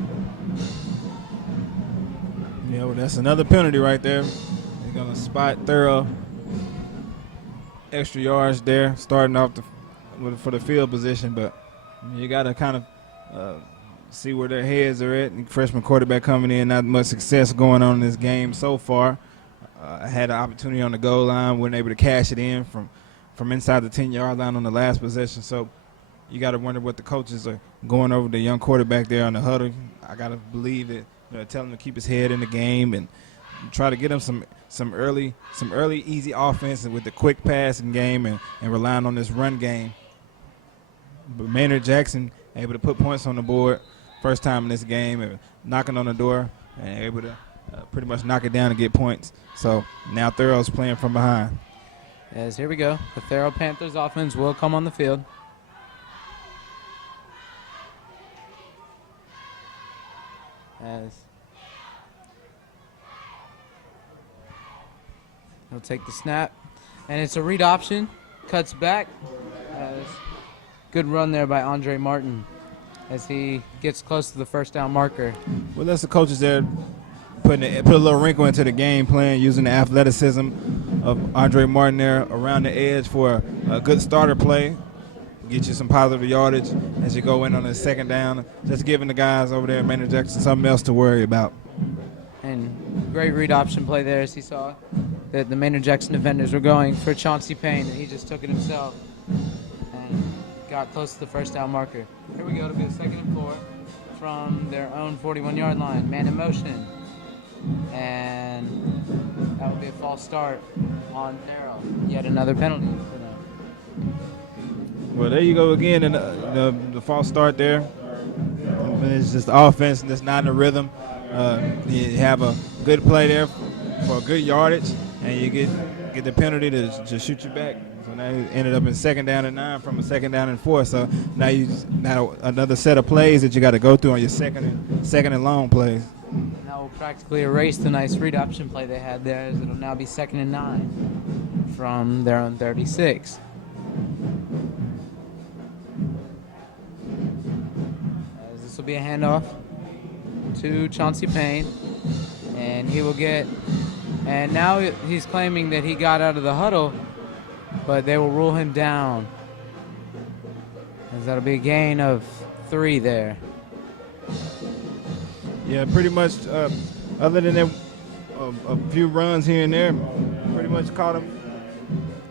Yeah, well, that's another penalty right there. They're going to spot Thero. Extra yards there, starting off for the field position. But you got to kind of see where their heads are at. And freshman quarterback coming in, not much success going on in this game so far. Had an opportunity on the goal line, wasn't able to cash it in from inside the 10-yard line on the last possession. So you got to wonder what the coaches are going over the young quarterback there on the huddle. I got to believe that tell him to keep his head in the game and try to get them some early easy offense with the quick passing game and relying on this run game. But Maynard Jackson able to put points on the board first time in this game, and knocking on the door and able to pretty much knock it down and get points. So now Therrell's playing from behind. As here we go. The Therrell Panthers offense will come on the field. As he'll take the snap, and it's a read option. Cuts back. As good run there by Andre Martin as he gets close to the first down marker. Well, that's the coaches there put a little wrinkle into the game plan, using the athleticism of Andre Martin there around the edge for a good starter play. Get you some positive yardage as you go in on the second down. Just giving the guys over there, Maynard Jackson, something else to worry about. And great read option play there as he saw that the Maynard Jackson defenders were going for Chauncey Payne, and he just took it himself and got close to the first down marker. Here we go. It'll be a 2nd and 4 from their own 41-yard line. Man in motion. And that will be a false start on Thero. Yet another penalty for them. Well, there you go again, and the false start there. It's just the offense that's not in the rhythm. You have a good play there for good yardage, and you get the penalty to just shoot you back. So now you ended up in 2nd down and 9 from a 2nd down and 4. So now another set of plays that you got to go through on your second and long plays. That will practically erase the nice read option play they had there, as it'll now be 2nd and 9 from their own 36. As this will be a handoff to Chauncey Payne, and he will get, and now he's claiming that he got out of the huddle, but they will rule him down, as that'll be a gain of 3 there. Yeah, pretty much. Other than that, a few runs here and there, pretty much caught him.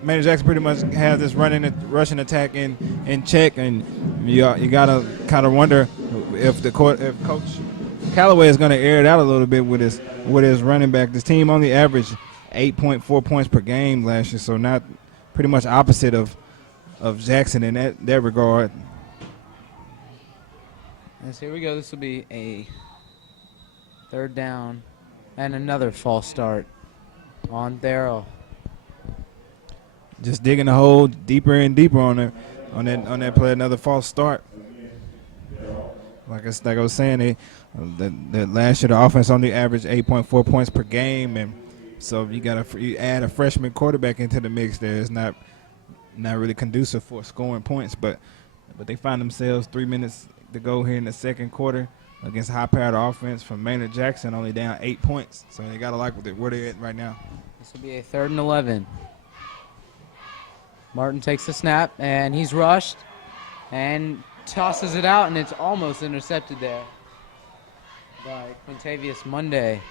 Maynard Jackson pretty much has this rushing attack in check, and you gotta kind of wonder if Coach Callaway is going to air it out a little bit with his running back. This team only averaged 8.4 points per game last year, so not pretty much opposite of Jackson in that regard. As here we go. This will be a 3rd down and another false start on Thero. Just digging the hole deeper and deeper on that play. Another false start. Like I was saying, that last year the offense only averaged 8.4 points per game, and so you add a freshman quarterback into the mix there. It's not really conducive for scoring points, but they find themselves 3 minutes to go here in the second quarter against high-powered offense from Maynard Jackson, only down 8 points. So they got to like where they're at right now. This will be a 3rd and 11. Martin takes the snap, and he's rushed and tosses it out, and it's almost intercepted there by Quintavious Monday.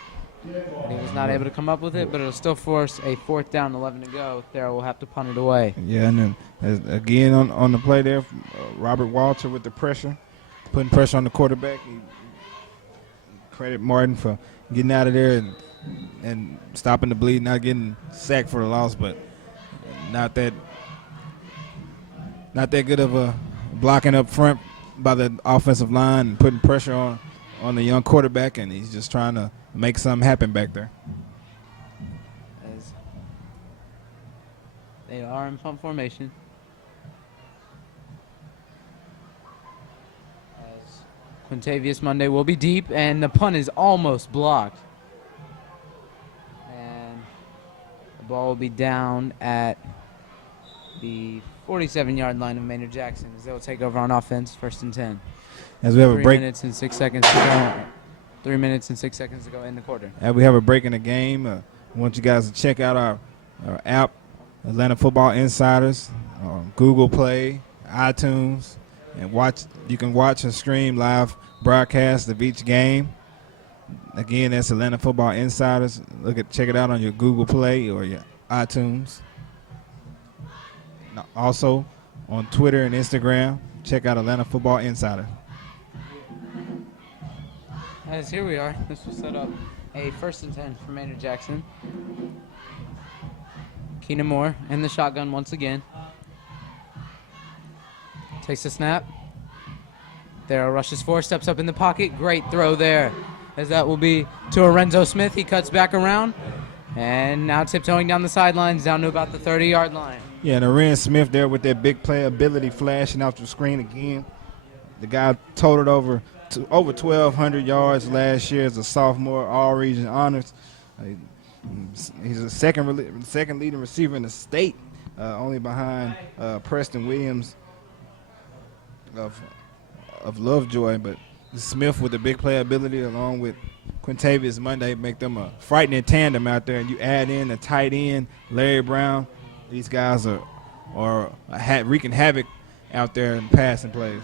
But he was not able to come up with it, but it'll still force a 4th down, 11 to go. Thero will have to punt it away. Yeah, and then again on the play there, Robert Walter with the pressure, putting pressure on the quarterback. He credit Martin for getting out of there and stopping the bleed, not getting sacked for the loss, but not that good of a blocking up front by the offensive line and putting pressure on the young quarterback, and he's just trying to make something happen back there. As they are in punt formation. As Quintavious Monday will be deep, and the punt is almost blocked. And the ball will be down at the 47-yard line of Maynard Jackson as they'll take over on offense, 1st and 10. As we have a break. 3 minutes and 6 seconds to go. 3 minutes and 6 seconds to go in the quarter. As we have a break in the game, I want you guys to check out our app, Atlanta Football Insiders, Google Play, iTunes, and you can watch and stream live broadcasts of each game. Again, that's Atlanta Football Insiders. Check it out on your Google Play or your iTunes. Also on Twitter and Instagram, check out Atlanta Football Insider. As here we are, this was set up a 1st and 10 for Maynard Jackson. Keenan Moore in the shotgun once again. Takes the snap. Thero rushes 4, steps up in the pocket. Great throw there, as that will be to Lorenzo Smith. He cuts back around, and now tiptoeing down the sidelines, down to about the 30-yard line. Yeah, and Lorenzo Smith there with that big playability flashing out the screen again. The guy totaled over 1,200 yards last year as a sophomore, all-region honors. He's the second leading receiver in the state, only behind Preston Williams of Lovejoy. But Smith with the big playability along with Quintavious Monday make them a frightening tandem out there. And you add in the tight end, Larry Brown. These guys are wreaking havoc out there in passing plays.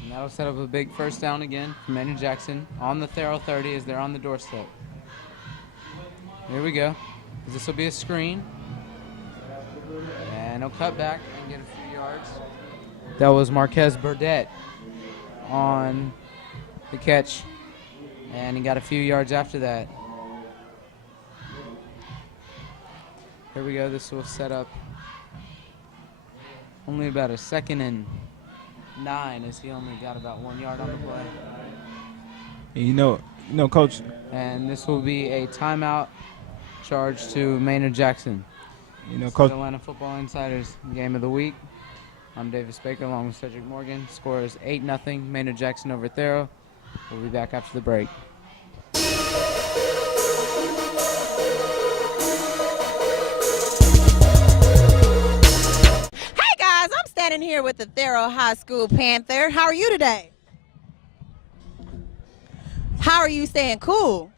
And that'll set up a big 1st down again for Maynard Jackson on the Therrell 30 as they're on the doorstep. Here we go. This will be a screen. And he'll cut back and get a few yards. That was Marquez Burdett on the catch. And he got a few yards after that. Here we go. This will set up only about a 2nd and 9 as he only got about 1 yard on the play. You know, Coach. And this will be a timeout charge to Maynard Jackson. You know, This Coach. is Atlanta Football Insiders Game of the Week. I'm Davis Baker along with Cedric Morgan. Score is 8-0. Maynard Jackson over Thero. We'll be back after the break. Standing here with the Thero High School Panther. How are you today? How are you staying cool?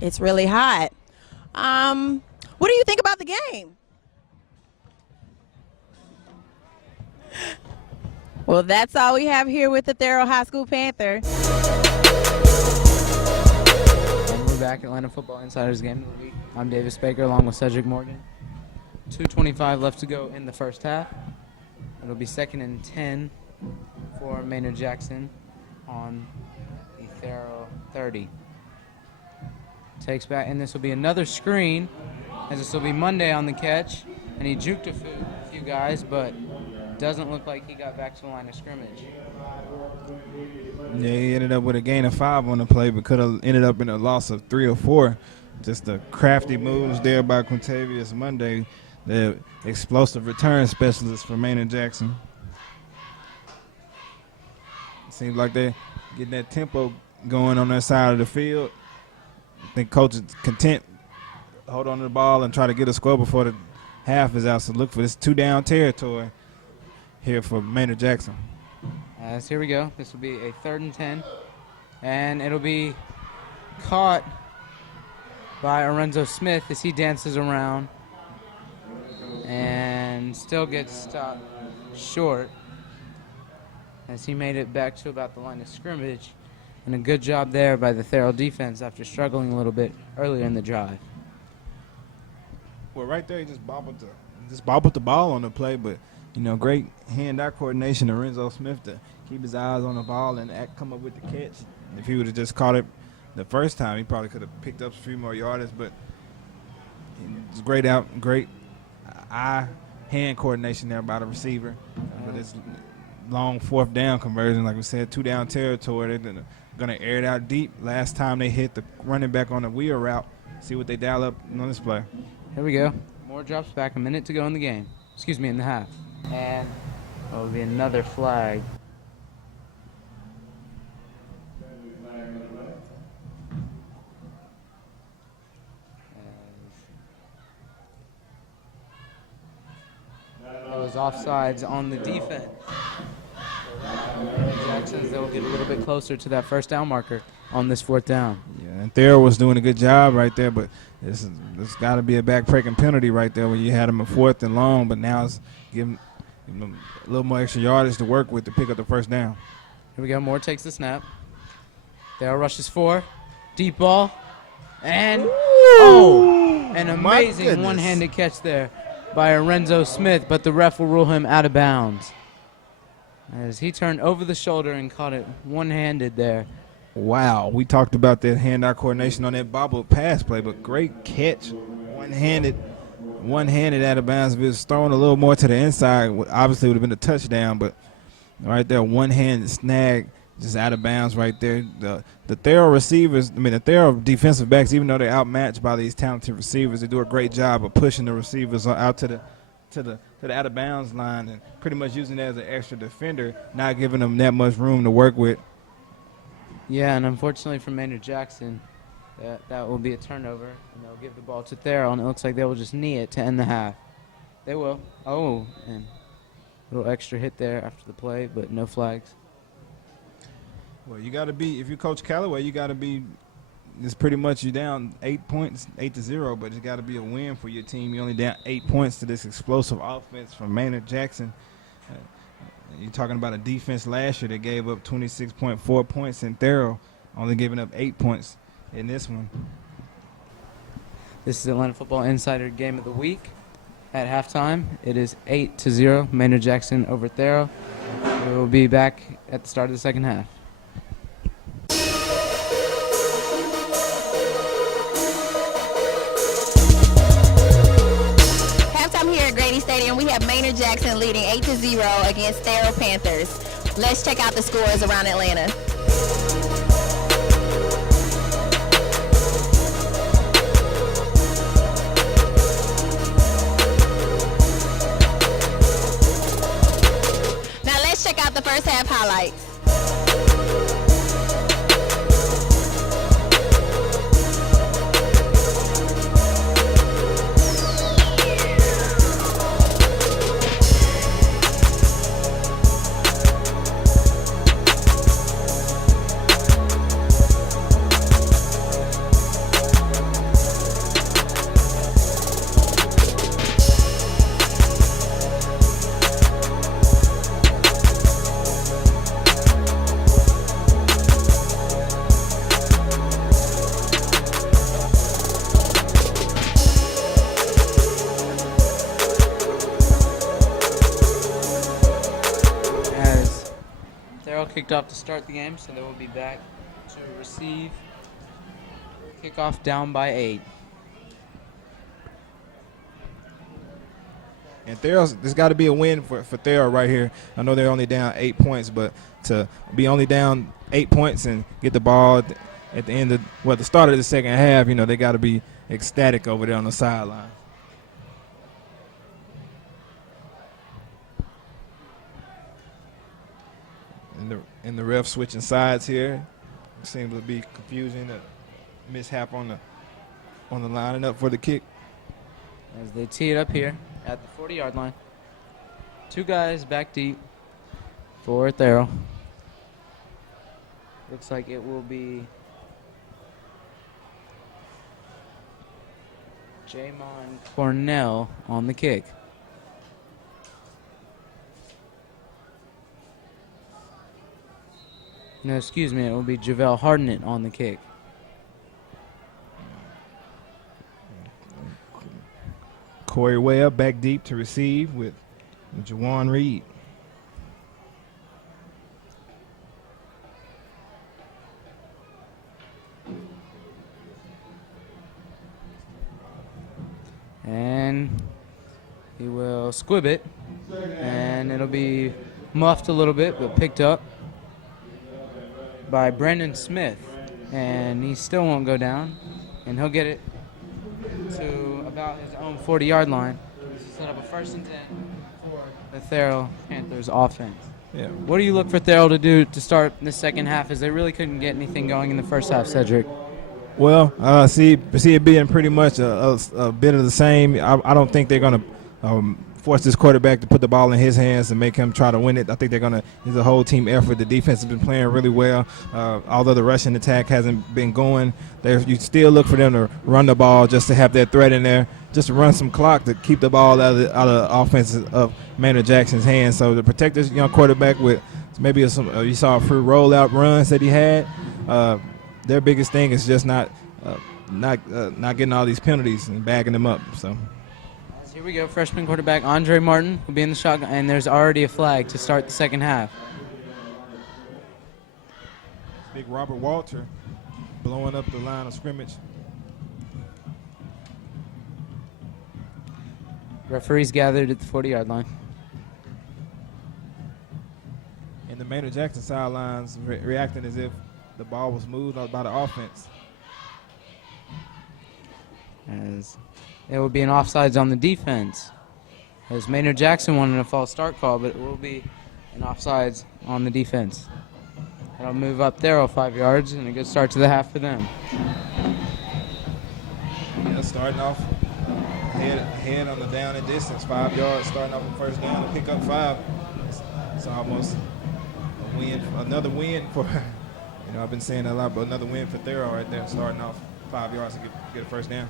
It's really hot. What do you think about the game? Well, that's all we have here with the Thero High School Panther. And we're back at Atlanta Football Insiders Game of the Week. I'm Davis Baker along with Cedric Morgan. 2:25 left to go in the 1st half. It'll be 2nd and 10 for Maynard Jackson on the Thero 30. Takes back, and this will be another screen, as this will be Monday on the catch. And he juked a few guys, but doesn't look like he got back to the line of scrimmage. Yeah, he ended up with a gain of 5 on the play, but could have ended up in a loss of 3 or 4. Just the crafty moves there by Quintavious Monday, the explosive return specialist for Maynard Jackson. Seems like they're getting that tempo going on their side of the field. I think coach is content to hold on to the ball and try to get a score before the half is out. So look for this 2-down territory here for Maynard Jackson. As here we go. This will be a 3rd and 10. And it'll be caught by Lorenzo Smith as he dances around and still gets stopped short as he made it back to about the line of scrimmage. And a good job there by the Therrell defense after struggling a little bit earlier in the drive. Well, right there, he just bobbled the ball on the play, but, great hand-eye coordination of Lorenzo Smith to keep his eyes on the ball and come up with the catch. If he would have just caught it the first time, he probably could have picked up a few more yardage, but it's great eye-hand coordination there by the receiver. But it's long 4th down conversion, like we said, 2-down territory. They're going to air it out deep. Last time they hit the running back on the wheel route. See what they dial up on this play. Here we go. More drops back, a minute to go in the game. In the half. And will be another flag. It was offsides on the defense. Jackson's, they'll get a little bit closer to that 1st down marker on this 4th down. Yeah, and Thero was doing a good job right there, but there's got to be a back-breaking penalty right there when you had him a 4th and long, but now it's giving him a little more extra yardage to work with to pick up the 1st down. Here we go. Moore takes the snap. Thero rushes 4. Deep ball. And, an amazing one-handed catch there by Lorenzo Smith, but the ref will rule him out of bounds as he turned over the shoulder and caught it one-handed there. Wow, we talked about that hand-eye coordination on that bobble pass play, but great catch, one-handed out of bounds. If it was thrown a little more to the inside, obviously would have been a touchdown, but right there, one-handed snag, just out of bounds right there. The Thero receivers, the Thero defensive backs, even though they're outmatched by these talented receivers, they do a great job of pushing the receivers out to the out of bounds line and pretty much using it as an extra defender, not giving them that much room to work with. Yeah, and unfortunately for Maynard Jackson, that will be a turnover, and they'll give the ball to Therrell, and it looks like they will just knee it to end the half. They will. Oh, and a little extra hit there after the play, but no flags. Well, you got to be, if you're Coach Callaway, you got to be, it's pretty much you down 8 points, 8-0, but it's got to be a win for your team. You only down 8 points to this explosive offense from Maynard Jackson. You're talking about a defense last year that gave up 26.4 points in Thero, only giving up 8 points in this one. This is Atlanta Football Insider Game of the Week. At halftime, it is 8-0, Maynard Jackson over Thero. We will be back at the start of the second half. Stadium, we have Maynard Jackson leading 8-0 against Thero Panthers. Let's check out the scores around Atlanta. Now let's check out the first half highlights. Kicked off to start the game, so they will be back to receive. Kickoff down by 8. And there's got to be a win for Thero right here. I know they're only down 8 points, but to be only down 8 points and get the ball at the end of, the start of the second half, they got to be ecstatic over there on the sideline. And the ref switching sides here. Seems to be confusion, a mishap on the lining up for the kick. As they tee it up here at the 40-yard line. 2 guys back deep for Thero. Looks like it will be Jamon Cornell on the kick. No, excuse me, it will be Javel Hardnett on the kick. Corey Webb back deep to receive with Jawan Reed. And he will squib it, and it'll be muffed a little bit, but picked up by Brandon Smith, and he still won't go down, and he'll get it to about his own 40-yard line to set up a 1st and 10 for the Thero Panthers offense. Yeah. What do you look for Thero to do to start the second half, as they really couldn't get anything going in the first half, Cedric? Well, see it being pretty much a bit of the same. I don't think they're going to force this quarterback to put the ball in his hands and make him try to win it. I think it's a whole team effort. The defense has been playing really well. Although the rushing attack hasn't been going, you still look for them to run the ball just to have that threat in there, just to run some clock to keep the ball out of the offense of Maynard Jackson's hands. So to protect this young quarterback with maybe you saw a few rollout runs that he had. Their biggest thing is just not getting all these penalties and bagging them up. So. Here we go, freshman quarterback Andre Martin will be in the shotgun, and there's already a flag to start the second half. Big Robert Walter blowing up the line of scrimmage. Referees gathered at the 40-yard line. And the Maynard Jackson sidelines reacting as if the ball was moved by the offense. As it will be an offsides on the defense. As Maynard Jackson wanted a false start call, but it will be an offsides on the defense. That'll move up Thero 5 yards, and a good start to the half for them. Yeah, starting off ahead on the down and distance, 5 yards, starting off on first down to pick up 5. It's almost a win, another win for, I've been saying that a lot, but another win for Thero right there, starting off 5 yards to get a first down.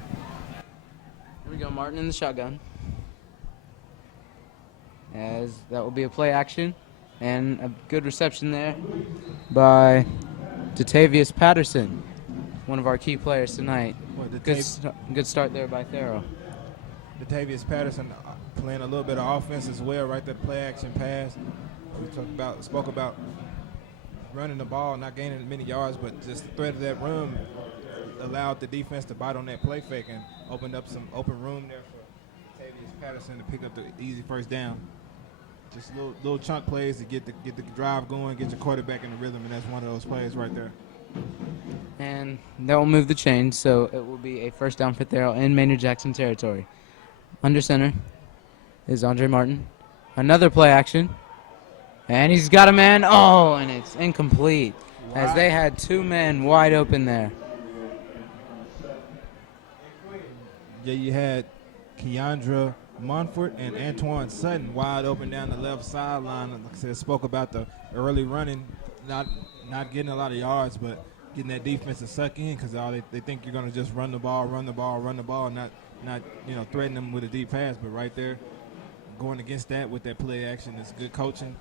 Here we go, Martin in the shotgun. As that will be a play action, and a good reception there by Datavius Patterson, one of our key players tonight. Good start there by Thero. Datavius Patterson playing a little bit of offense as well, right there, play action pass. We spoke about running the ball, not gaining many yards, but just the threat of that run allowed the defense to bite on that play fake and opened up some open room there for Datavius Patterson to pick up the easy first down. Just little chunk plays to get the drive going, get your quarterback in the rhythm, and that's one of those plays right there. And that will move the chain, so it will be a first down for Therrell in Maynard Jackson territory. Under center is Andre Martin. Another play action. And he's got a man. Oh, and it's incomplete. As they had 2 men wide open there. Yeah, you had Keandra Monfort and Antoine Sutton wide open down the left sideline. Like I said, spoke about the early running, not getting a lot of yards, but getting that defense to suck in because they think you're going to just run the ball, not threaten them with a deep pass. But right there, going against that with that play action is good coaching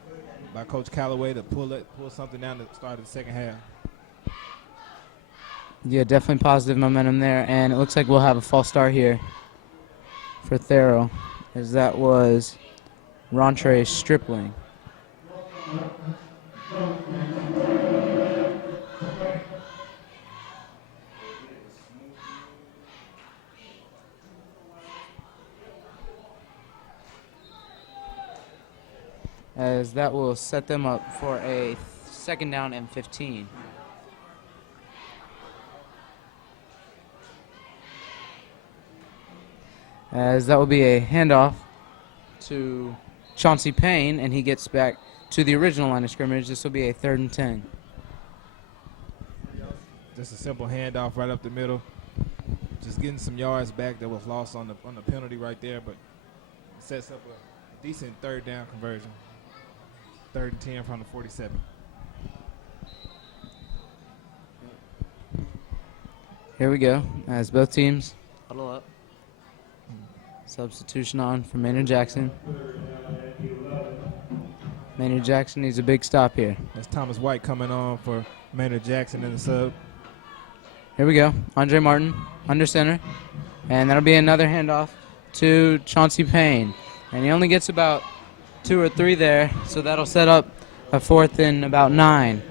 by Coach Callaway to pull something down at the start of the second half. Yeah, definitely positive momentum there, and it looks like we'll have a false start here for Thero, as that was Rontre Stripling. As that will set them up for a second down and 15. As that will be a handoff to Chauncey Payne, and he gets back to the original line of scrimmage. This will be a 3rd and 10. Just a simple handoff right up the middle. Just getting some yards back that was lost on the penalty right there, but it sets up a decent 3rd down conversion. 3rd and 10 from the 47. Here we go, as both teams huddle up. Substitution on for Maynard Jackson. Maynard Jackson needs a big stop here. That's Thomas White coming on for Maynard Jackson in the sub. Here we go. Andre Martin under center. And that'll be another handoff to Chauncey Payne. And he only gets about 2 or 3 there, so that'll set up a 4th and about 9.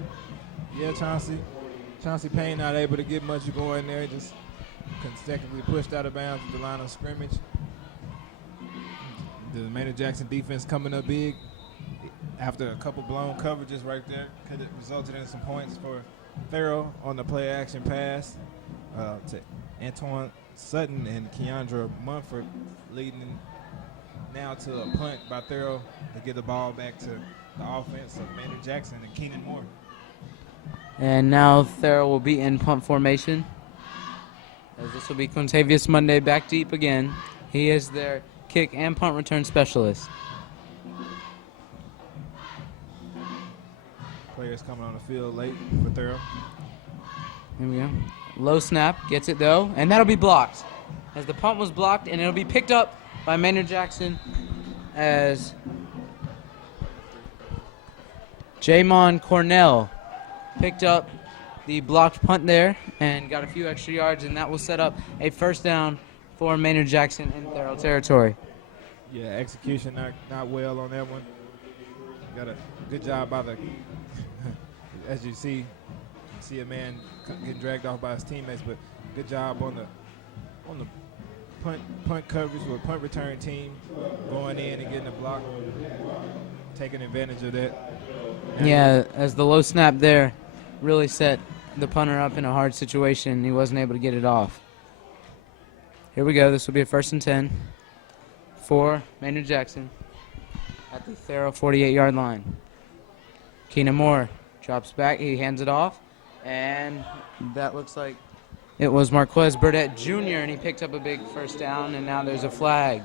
Yeah, Chauncey Payne not able to get much going there, just consecutively pushed out of bounds at the line of scrimmage. The Maynard Jackson defense coming up big after a couple blown coverages right there. Could have resulted in some points for Thero on the play action pass to Antoine Sutton and Keandra Munford, leading now to a punt by Thero to get the ball back to the offense of Maynard Jackson and Keenan Moore. And now Thero will be in punt formation, as this will be Quintavious Monday back deep again. He is their kick and punt return specialist. Players coming on the field late for Thero. Here we go. Low snap, gets it though, and that'll be blocked. As the punt was blocked, and it'll be picked up by Maynard Jackson as Jamon Cornell picked up the blocked punt there and got a few extra yards, and that will set up a first down for Maynard Jackson in Therrell territory. Yeah, execution not well on that one. Got a good job by the, as you see, see a man getting dragged off by his teammates, but good job on the punt coverage with punt return team going in and getting a block, taking advantage of that. Yeah, as the low snap there really set the punter up in a hard situation. He wasn't able to get it off. Here we go. This will be a 1st and 10 for Maynard Jackson at the Thero 48-yard line. Keenan Moore drops back. He hands it off, and that looks like it was Marquez Burdett Jr., and he picked up a big 1st down, and now there's a flag.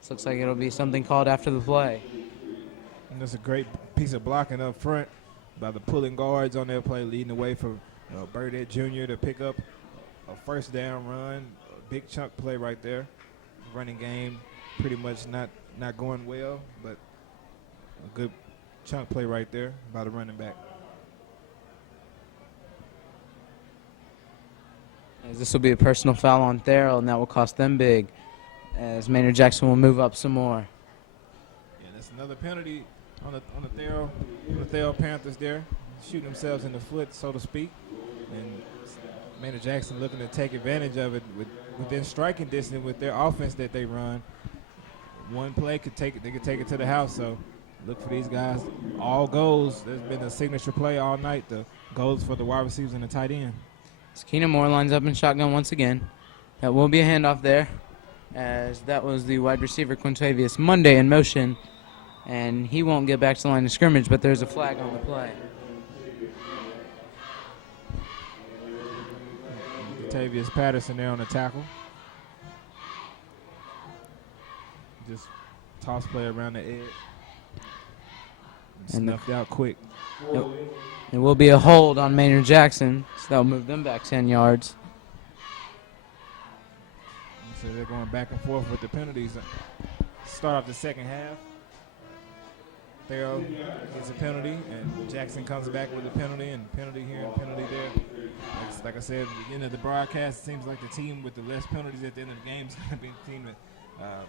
This looks like it'll be something called after the play. And that's a great piece of blocking up front by the pulling guards on their play, leading the way for Burdett Jr. to pick up a 1st down run, a big chunk play right there. Running game pretty much not going well, but a good chunk play right there by the running back. As this will be a personal foul on Therrell, and that will cost them big, as Maynard Jackson will move up some more. Yeah, that's another penalty on the Thero Panthers there, shooting themselves in the foot, so to speak. And Maynard Jackson looking to take advantage of it within striking distance with their offense that they run. One play could take it to the house. So look for these guys. All goals. There's been a signature play all night. The goals for the wide receivers and the tight end. As Keenan Moore lines up in shotgun once again. That will be a handoff there, as that was the wide receiver Quintavious Monday in motion, and he won't get back to the line of scrimmage, but there's a flag on the play. Quintavious Patterson there on the tackle. Just toss play around the edge. And snuffed out quick. It will be a hold on Maynard Jackson, so that'll move them back 10 yards. So they're going back and forth with the penalties. Start off the second half. Thero gets a penalty, and Jackson comes back with a penalty, and penalty here and penalty there. Like I said, at the end of the broadcast, it seems like the team with the less penalties at the end of the game is going to be the team that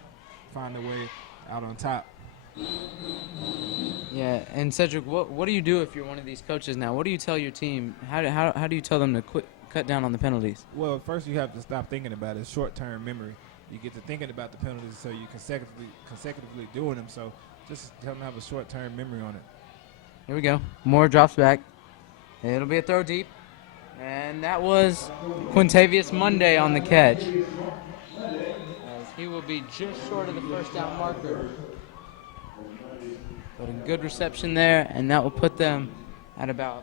find their way out on top. Yeah, and Cedric, what do you do if you're one of these coaches now? What do you tell your team? How do you tell them to cut down on the penalties? Well, first you have to stop thinking about it. Short-term memory. You get to thinking about the penalties, so you consecutively doing them. So just tell them to have a short-term memory on it. Here we go. Moore drops back. It'll be a throw deep. And that was Quintavious Monday on the catch, as he will be just short of the 1st down marker. But a good reception there, and that will put them at about.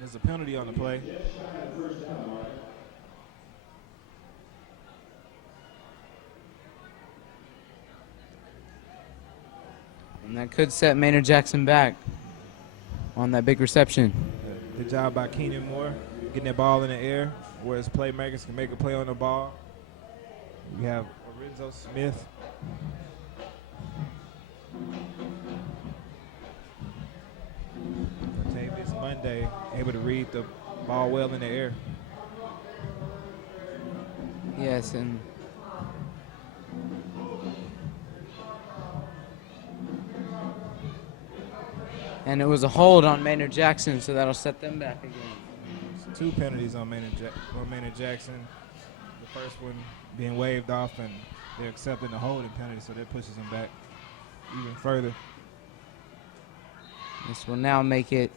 There's a penalty on the play. And that could set Maynard Jackson back on that big reception. Good job by Keenan Moore, getting that ball in the air where his playmakers can make a play on the ball. We have Lorenzo Smith. Quintavious Monday, able to read the ball well in the air. Yes, and it was a hold on Maynard Jackson, so that'll set them back again. So 2 penalties on Maynard Jackson. The first one being waved off, and they're accepting the holding penalty, so that pushes them back even further. This will now make it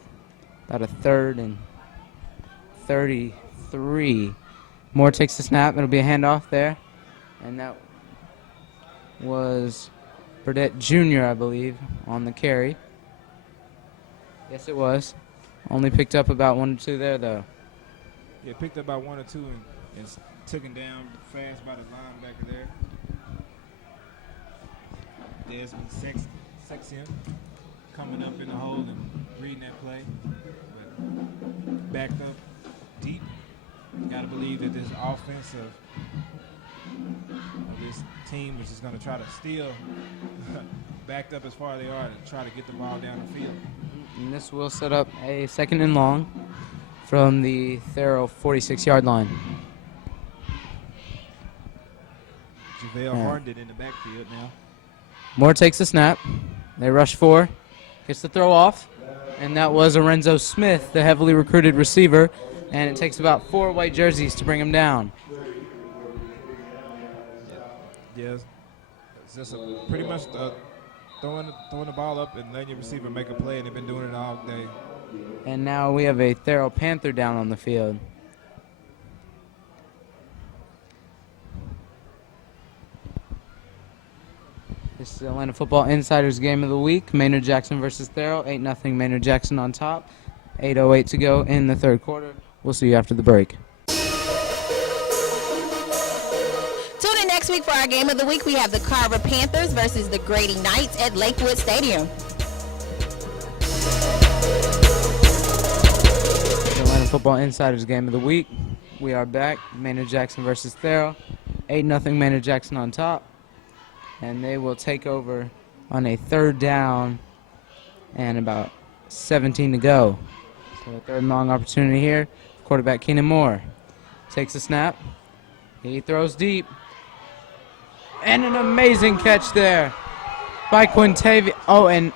about a 3rd and 33. Moore takes the snap. It'll be a handoff there. And that was Burdett Jr., I believe, on the carry. Yes, it was. Only picked up about 1 or 2 there, though. Yeah, picked up about 1 or 2 and taken down fast by the linebacker there. Desmond Sexion coming up in the hole and reading that play. But backed up deep. Got to believe that this offense of this team, which is going to try to steal, backed up as far as they are to try to get the ball down the field. And this will set up a 2nd and long from the Thero 46-yard line. JaVale Harden in the backfield now. Moore takes the snap. They rush 4. Gets the throw off. And that was Lorenzo Smith, the heavily recruited receiver, and it takes about 4 white jerseys to bring him down. Yes, it's just pretty much throwing the ball up and letting your receiver make a play, and they've been doing it all day. And now we have a Therrell Panther down on the field. This is the Atlanta Football Insiders Game of the Week. Maynard Jackson versus Thero. 8-0 Maynard Jackson on top. 8:08 to go in the third quarter. We'll see you after the break. Tune in next week for our Game of the Week. We have the Carver Panthers versus the Grady Knights at Lakewood Stadium. The Atlanta Football Insiders Game of the Week. We are back. Maynard Jackson versus Thero. 8-0 Maynard Jackson on top. And they will take over on a third down and about 17 to go. So a third and long opportunity here. Quarterback Keenan Moore takes a snap. He throws deep. And an amazing catch there by Quintavious. Oh, and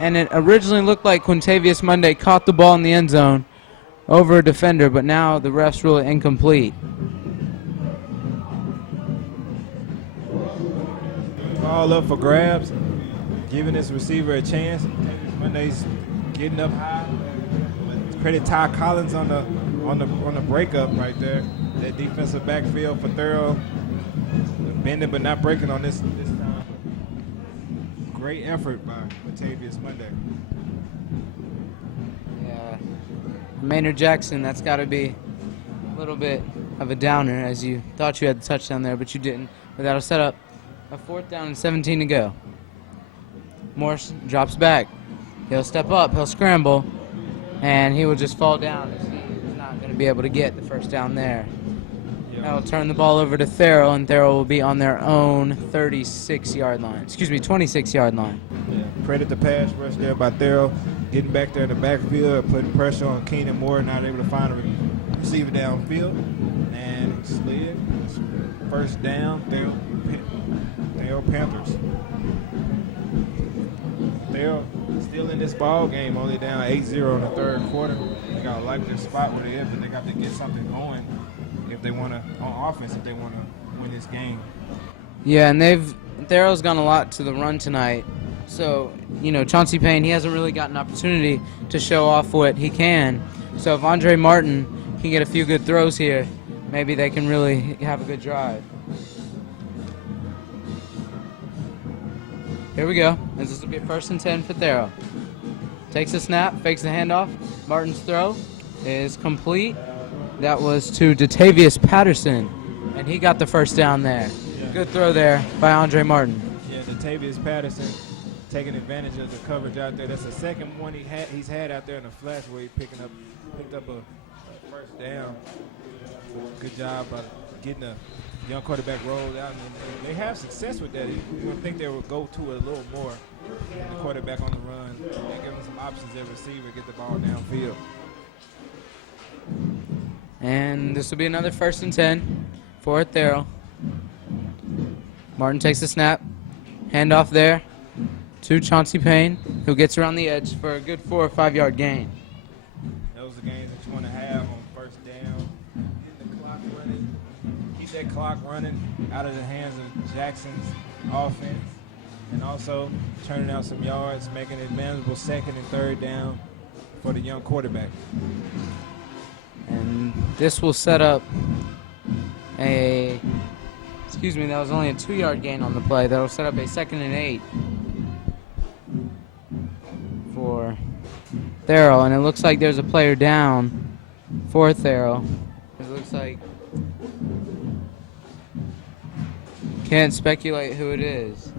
it originally looked like Quintavious Monday caught the ball in the end zone over a defender, but now the refs rule it incomplete. Ball up for grabs, giving this receiver a chance. Monday's getting up high. But credit Ty Collins on the breakup right there. That defensive backfield for Thero, bending but not breaking on this time. Great effort by Quintavious Monday. Yeah, Maynard Jackson, that's got to be a little bit of a downer, as you thought you had the touchdown there, but you didn't. But that'll set up a 4th down and 17 to go. Morse drops back. He'll step up, he'll scramble, and he will just fall down as he's not going to be able to get the first down there. Yep. That'll turn the ball over to Thero, and Thero will be on their own 36-yard line. 26-yard line. Yeah. Credit the pass rush there by Thero, getting back there in the backfield, putting pressure on Keenan Moore, not able to find a receiver downfield, and slid. First down, Thero Panthers. Thero still in this ball game, only down 8-0 in the third quarter. They got to like their spot where they are, but they got to get something going if they want to, on offense, if they want to win this game. Yeah, and Thero's gone a lot to the run tonight. So, Chauncey Payne, he hasn't really gotten an opportunity to show off what he can. So if Andre Martin can get a few good throws here, maybe they can really have a good drive. Here we go. This will be a 1st and 10 for Thero. Takes a snap, fakes the handoff. Martin's throw is complete. That was to Datavius Patterson, and he got the first down there. Yeah. Good throw there by Andre Martin. Yeah, Datavius Patterson taking advantage of the coverage out there. That's the second one he's had out there in the flash where he picked up a first down. Good job by getting a young quarterback rolled out, and they have success with that. You would think they would go to it a little more. The quarterback on the run, and give them some options at receiver, get the ball downfield. And this will be another 1st and 10 for Thero. Martin takes the snap, handoff there to Chauncey Payne, who gets around the edge for a good 4 or 5 yard gain. Those are games that you want to have on first down. Get the clock running. Keep that clock running out of the hands of Jackson's offense. And also turning out some yards, making it manageable 2nd and 3rd down for the young quarterback. And this will set up that was only a 2 yard gain on the play. That'll set up a 2nd and 8 for Thero. And it looks like there's a player down for Thero. It looks like, can't speculate who it is.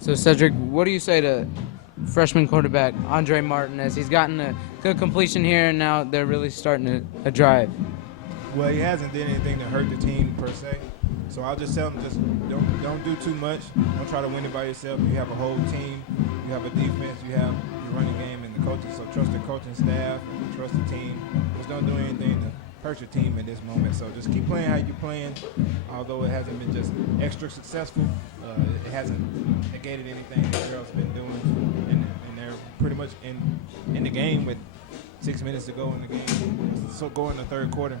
So Cedric, what do you say to freshman quarterback Andre Martin, as he's gotten a good completion here, and now they're really starting a drive? Well, he hasn't done anything to hurt the team per se. So I'll just tell him, just don't do too much. Don't try to win it by yourself. You have a whole team. You have a defense. You have your running game and the coaches. So trust the coaching staff and trust the team. Just don't do anything to hurt your team in this moment. So just keep playing how you're playing. Although it hasn't been just extra successful, it hasn't negated anything that Therrell's been doing, and they're pretty much in the game with 6 minutes to go in the game. So go in the third quarter.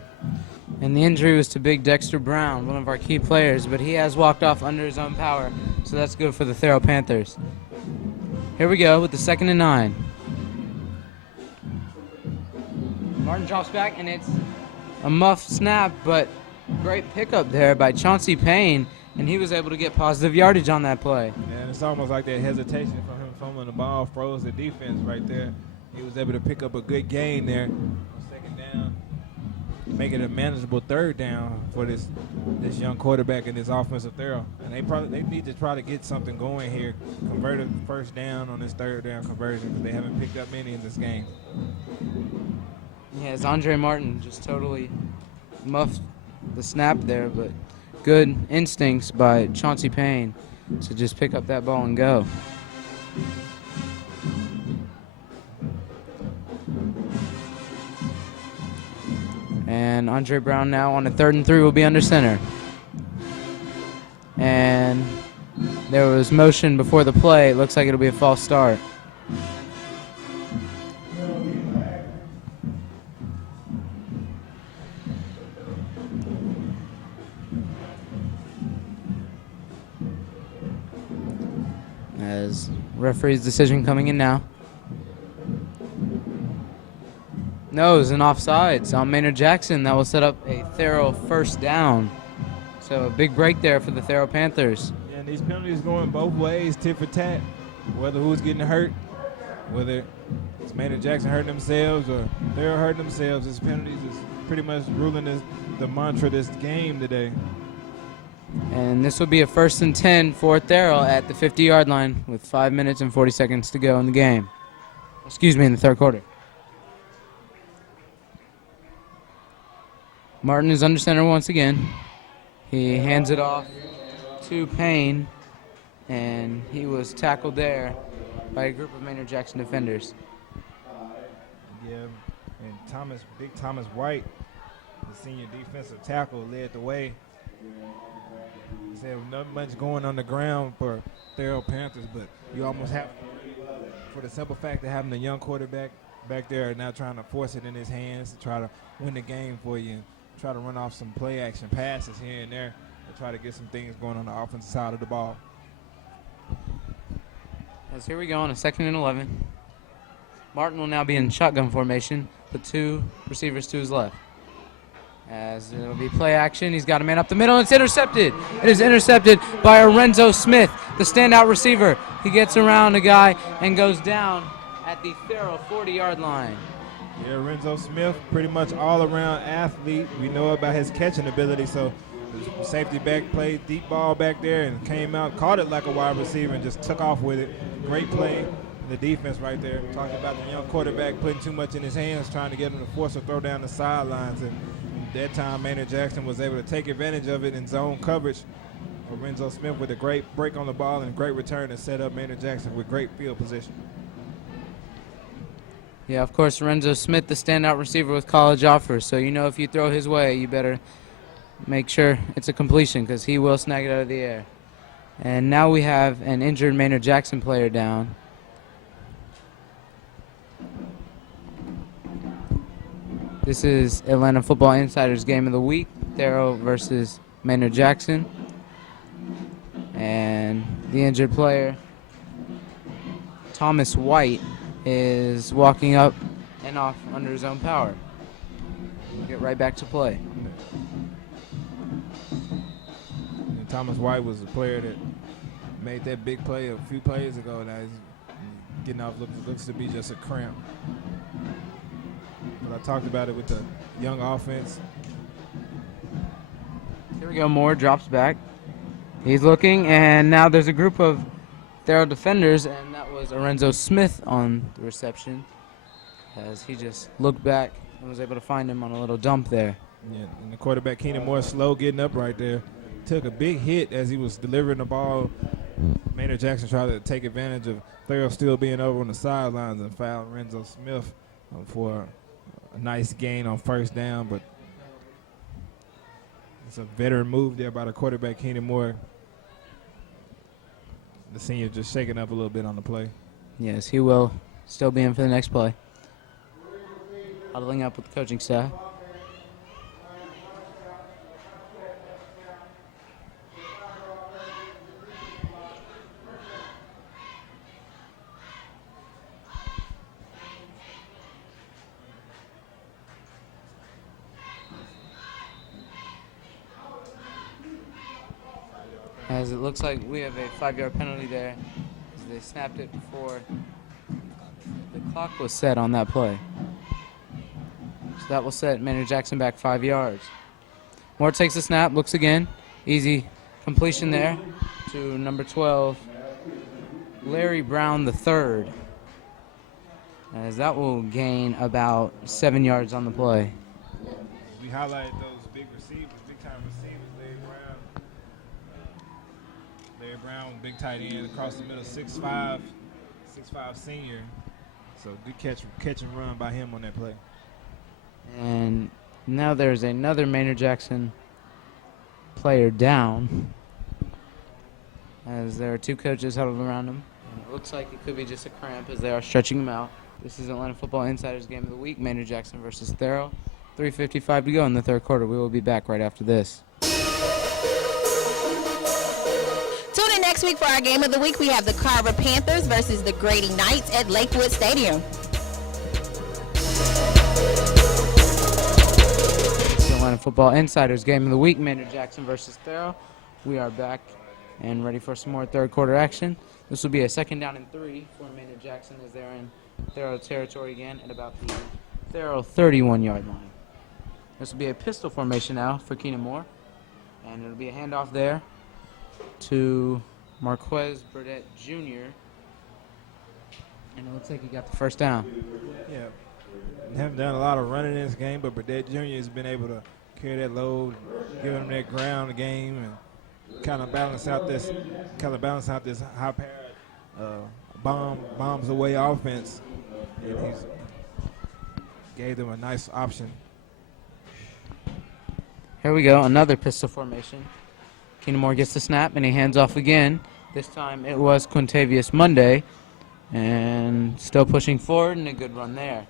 And the injury was to big Dexter Brown, one of our key players, but he has walked off under his own power, so that's good for the Thero Panthers. Here we go with the 2nd and 9. Martin drops back, and it's a muff snap, but great pickup there by Chauncey Payne, and he was able to get positive yardage on that play. And it's almost like that hesitation from him fumbling the ball froze the defense right there. He was able to pick up a good gain there on 2nd down, make it a manageable 3rd down for this young quarterback and this offensive Thero. And they need to try to get something going here, convert a 1st down on this 3rd down conversion, because they haven't picked up many in this game. Yeah, as Andre Martin just totally muffed the snap there, but good instincts by Chauncey Payne to just pick up that ball and go. And Andre Brown now on a 3rd and 3 will be under center. And there was motion before the play. It looks like it'll be a false start. As referee's decision coming in now. No, it was an offsides on Maynard Jackson. That will set up a Thero 1st down. So a big break there for the Thero Panthers. Yeah, and these penalties going both ways, tit for tat. Whether who's getting hurt, whether it's Maynard Jackson hurting themselves or Thero hurting themselves, these penalties is pretty much ruling the mantra of this game today. And this will be a 1st and 10 for Therrell at the 50-yard line with 5 minutes and 40 seconds to go in the game. Excuse me, in the 3rd quarter. Martin is under center once again. He hands it off to Payne, and he was tackled there by a group of Maynard Jackson defenders. Yeah, and Big Thomas White, the senior defensive tackle, led the way. He said not much going on the ground for Thero Panthers, but you almost have, for the simple fact of having a young quarterback back there, now trying to force it in his hands to try to win the game for you and try to run off some play action passes here and there to try to get some things going on the offensive side of the ball. As here we go on a 2nd and 11. Martin will now be in shotgun formation with 2 receivers to his left. As it'll be play action, he's got a man up the middle, and it's intercepted. It is intercepted by Lorenzo Smith, the standout receiver. He gets around a guy and goes down at the Thero 40-yard line. Yeah, Lorenzo Smith, pretty much all-around athlete. We know about his catching ability, so the safety back played deep ball back there and came out, caught it like a wide receiver and just took off with it. Great play. The defense right there, talking about the young quarterback putting too much in his hands, trying to get him to force a throw down the sidelines. And that time, Maynard Jackson was able to take advantage of it in zone coverage. Lorenzo Smith with a great break on the ball and great return to set up Maynard Jackson with great field position. Yeah, of course, Lorenzo Smith, the standout receiver with college offers. So you know if you throw his way, you better make sure it's a completion because he will snag it out of the air. And now we have an injured Maynard Jackson player down. This is Atlanta Football Insider's Game of the Week, Thero versus Maynard Jackson. And the injured player, Thomas White, is walking up and off under his own power. We'll get right back to play. And Thomas White was the player that made that big play a few plays ago. Now he's getting off, looks to be just a cramp. But I talked about it with the young offense. Here we go, Moore drops back. He's looking, and now there's a group of Thero defenders, and that was Lorenzo Smith on the reception as he just looked back and was able to find him on a little dump there. Yeah, and the quarterback, Keenan Moore, slow getting up right there. Took a big hit as he was delivering the ball. Maynard Jackson tried to take advantage of Thero still being over on the sidelines and fouled Lorenzo Smith for a nice gain on 1st down, but It's a veteran move there by the quarterback, Keenan Moore. The senior just shaking up a little bit on the play. Yes, he will still be in for the next play. Huddling up with the coaching staff. As it looks like we have a 5-yard penalty there, as they snapped it before the clock was set on that play. So that will set Maynard Jackson back 5 yards. Moore takes the snap, looks again. Easy completion there to number 12, Larry Brown III. As that will gain about 7 yards on the play. We highlighted those big receivers, big-time receivers. Larry Brown, big tight end across the middle, 6'5", senior. So good catch and run by him on that play. And now there's another Maynard Jackson player down, as there are two coaches huddled around him. And it looks like it could be just a cramp as they are stretching him out. This is Atlanta Football Insiders Game of the Week, Maynard Jackson versus Thero. 3:55 to go in the third quarter. We will be back right after this. Tune in next week for our Game of the Week. We have the Carver Panthers versus the Grady Knights at Lakewood Stadium. Atlanta Football Insiders Game of the Week, Maynard Jackson versus Thero. We are back and ready for some more third quarter action. This will be a 2nd down and 3 for Maynard Jackson as they're in Thero territory again at about the Thero 31-yard line. This will be a pistol formation now for Keenan Moore, and it'll be a handoff there to Marquez Burdett Jr. And it looks like he got the first down. Yeah, haven't done a lot of running in this game, but Burdett Jr. has been able to carry that load, give him that ground game, and kind of balance out this high-powered bombs away offense. And he's gave them a nice option. Here we go, another pistol formation. Keenan Moore gets the snap, and he hands off again. This time it was Quintavious Monday, and still pushing forward, and a good run there.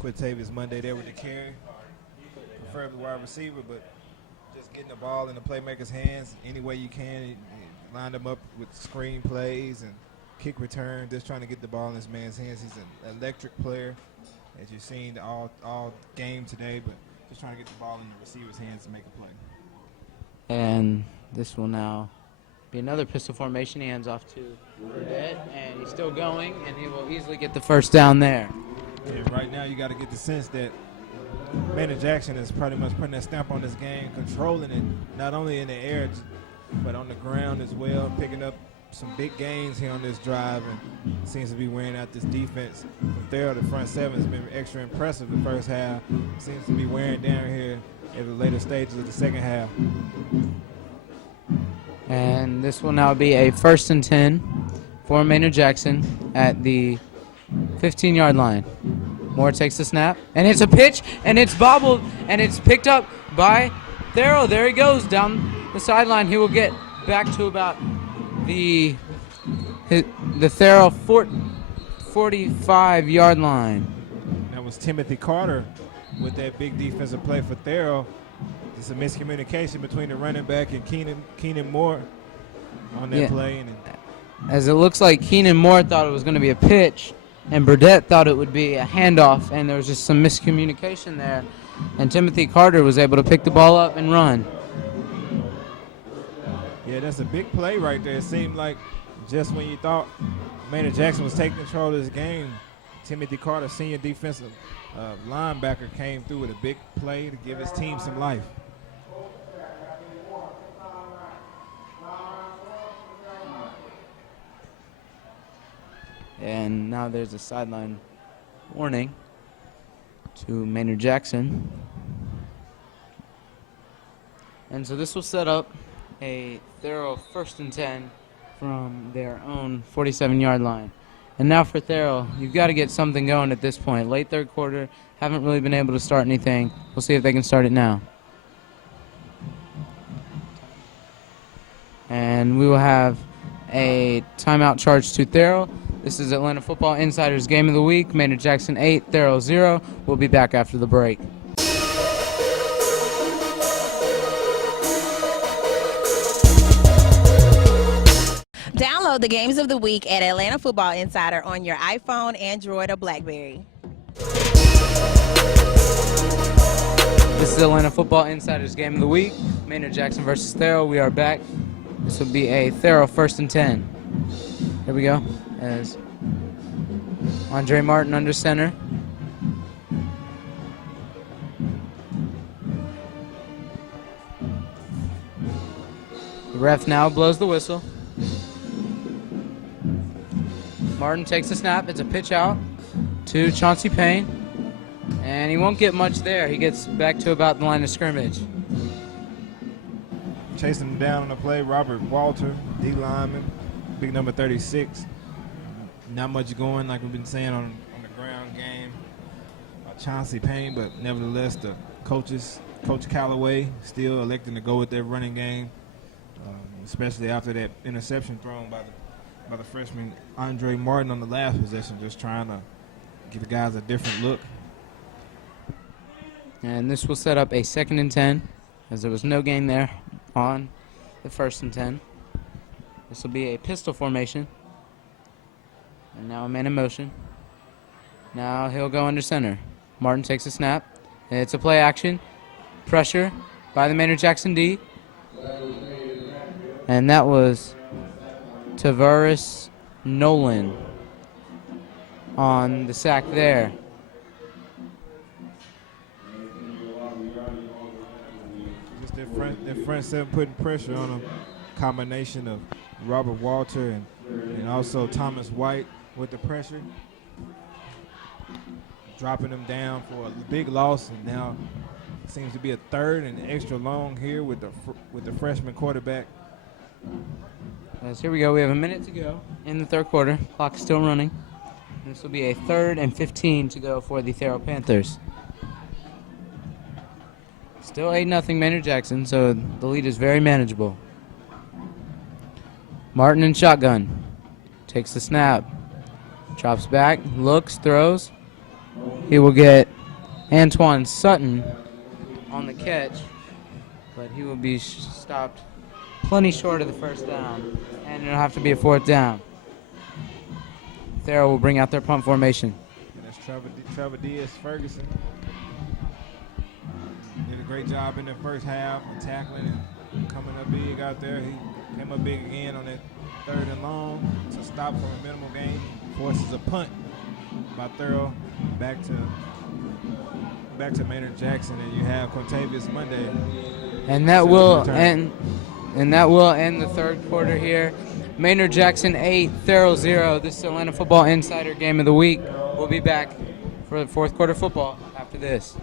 Quintavious Monday there with the carry. Preferably wide receiver, but just getting the ball in the playmaker's hands any way you can. You line them up with screen plays and kick return, just trying to get the ball in this man's hands. He's an electric player, as you've seen all game today, but just trying to get the ball in the receiver's hands to make a play. And this will now be another pistol formation. He hands off to Burdett, and he's still going, and he will easily get the first down there. And right now you got to get the sense that Maynard Jackson is pretty much putting that stamp on this game, controlling it, not only in the air, but on the ground as well, picking up some big gains here on this drive, and seems to be wearing out this defense. From there, the front seven has been extra impressive the first half. Seems to be wearing down here at the later stages of the second half. And this will now be a 1st and 10 for Maynard Jackson at the 15-yard line. Moore takes the snap, and it's a pitch, and it's bobbled, and it's picked up by Therrell. There he goes down the sideline. He will get back to about the Therrell 45-yard line. That was Timothy Carter with that big defensive play for Therrell. It's a miscommunication between the running back and Keenan Moore on that play. And as it looks like Keenan Moore thought it was going to be a pitch, and Burdett thought it would be a handoff, and there was just some miscommunication there. And Timothy Carter was able to pick the ball up and run. Yeah, that's a big play right there. It seemed like just when you thought Maynard Jackson was taking control of this game, Timothy Carter, senior defensive linebacker, came through with a big play to give his team some life. And now there's a sideline warning to Maynard Jackson. And so this will set up a Thero 1st and 10 from their own 47-yard line. And now for Thero, you've got to get something going at this point. Late third quarter, haven't really been able to start anything. We'll see if they can start it now. And we will have a timeout charge to Thero. This is Atlanta Football Insider's Game of the Week. Maynard Jackson 8, Therrell 0. We'll be back after the break. Download the games of the week at Atlanta Football Insider on your iPhone, Android, or BlackBerry. This is Atlanta Football Insider's Game of the Week. Maynard Jackson versus Thero. We are back. This will be a Thero 1st and 10. Here we go. As Andre Martin under center. The ref now blows the whistle. Martin takes a snap. It's a pitch out to Chauncey Payne. And he won't get much there. He gets back to about the line of scrimmage. Chasing him down on the play, Robert Walter, D lineman, big number 36. Not much going, like we've been saying, on the ground game. Chauncey Payne, but nevertheless, the coaches, Coach Callaway, still electing to go with their running game, especially after that interception thrown by the freshman Andre Martin on the last possession, just trying to give the guys a different look. And this will set up a 2nd and 10, as there was no gain there on the 1st and 10. This will be a pistol formation. And now a man in motion. Now he'll go under center. Martin takes a snap. It's a play action. Pressure by the Maynard Jackson D. And that was Tavares Nolan on the sack there. Just their front seven putting pressure on them. Combination of Robert Walter and also Thomas White with the pressure. Dropping them down for a big loss, and now it seems to be a 3rd and extra long here with the freshman quarterback. Yes, here we go. We have a minute to go in the 3rd quarter. Clock is still running. This will be a 3rd and 15 to go for the Thero Panthers. Still 8-0 Maynard Jackson, so the lead is very manageable. Martin in shotgun. Takes the snap. Drops back, looks, throws. He will get Antoine Sutton on the catch, but he will be stopped plenty short of the 1st down, and it'll have to be a 4th down. Thero will bring out their punt formation. And that's Trevor Diaz-Ferguson. Did a great job in the first half of tackling and coming up big out there. He came up big again on that 3rd and long to stop from a minimal gain. Forces a punt by Thero back to Maynard Jackson, and you have Quintavious Monday. And that will end. And that will end the 3rd quarter here. Maynard Jackson 8, Therrell 0. This is Atlanta Football Insider Game of the Week. We'll be back for the 4th quarter football after this.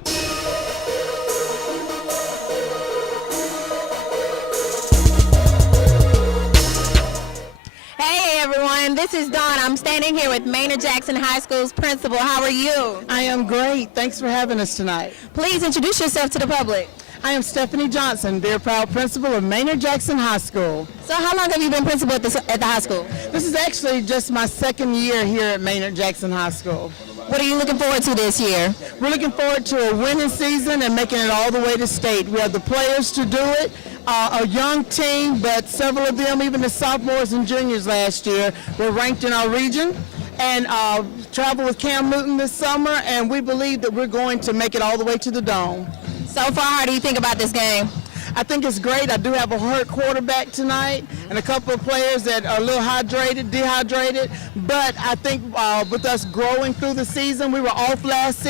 Hey everyone, this is Dawn. I'm standing here with Maynard Jackson High School's principal. How are you? I am great. Thanks for having us tonight. Please introduce yourself to the public. I am Stephanie Johnson, dear proud principal of Maynard Jackson High School. So how long have you been principal at the high school? This is actually just my 2nd year here at Maynard Jackson High School. What are you looking forward to this year? We're looking forward to a winning season and making it all the way to state. We have the players to do it, a young team, but several of them, even the sophomores and juniors last year, were ranked in our region. And travel with Cam Newton this summer, and we believe that we're going to make it all the way to the Dome. So far, how do you think about this game? I think it's great. I do have a hurt quarterback tonight and a couple of players that are a little dehydrated. But I think with us growing through the season, we were off last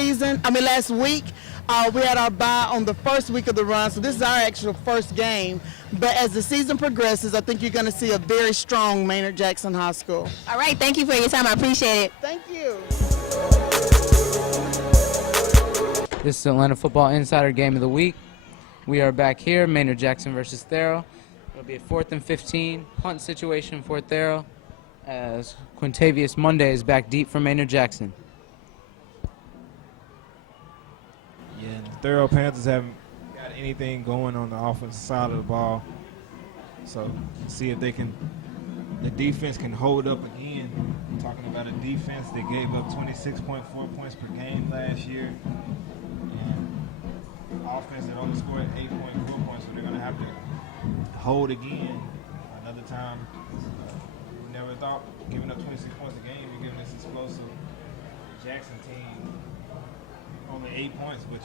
week. We had our bye on the 1st week of the run, so this is our actual 1st game. But as the season progresses, I think you're going to see a very strong Maynard Jackson High School. All right, thank you for your time. I appreciate it. Thank you. This is Atlanta Football Insider Game of the Week. We are back here, Maynard Jackson versus Thero. It'll be a 4th and 15 punt situation for Thero as Quintavious Monday is back deep for Maynard Jackson. Yeah, and the Thero Panthers haven't got anything going on the offensive side of the ball. So see if the defense can hold up again. I'm talking about a defense that gave up 26.4 points per game last year. And offense that only scored 8.4 points, so they're going to have to hold again another time. We never thought giving up 26 points a game, you're giving this explosive Jackson team only 8 points, but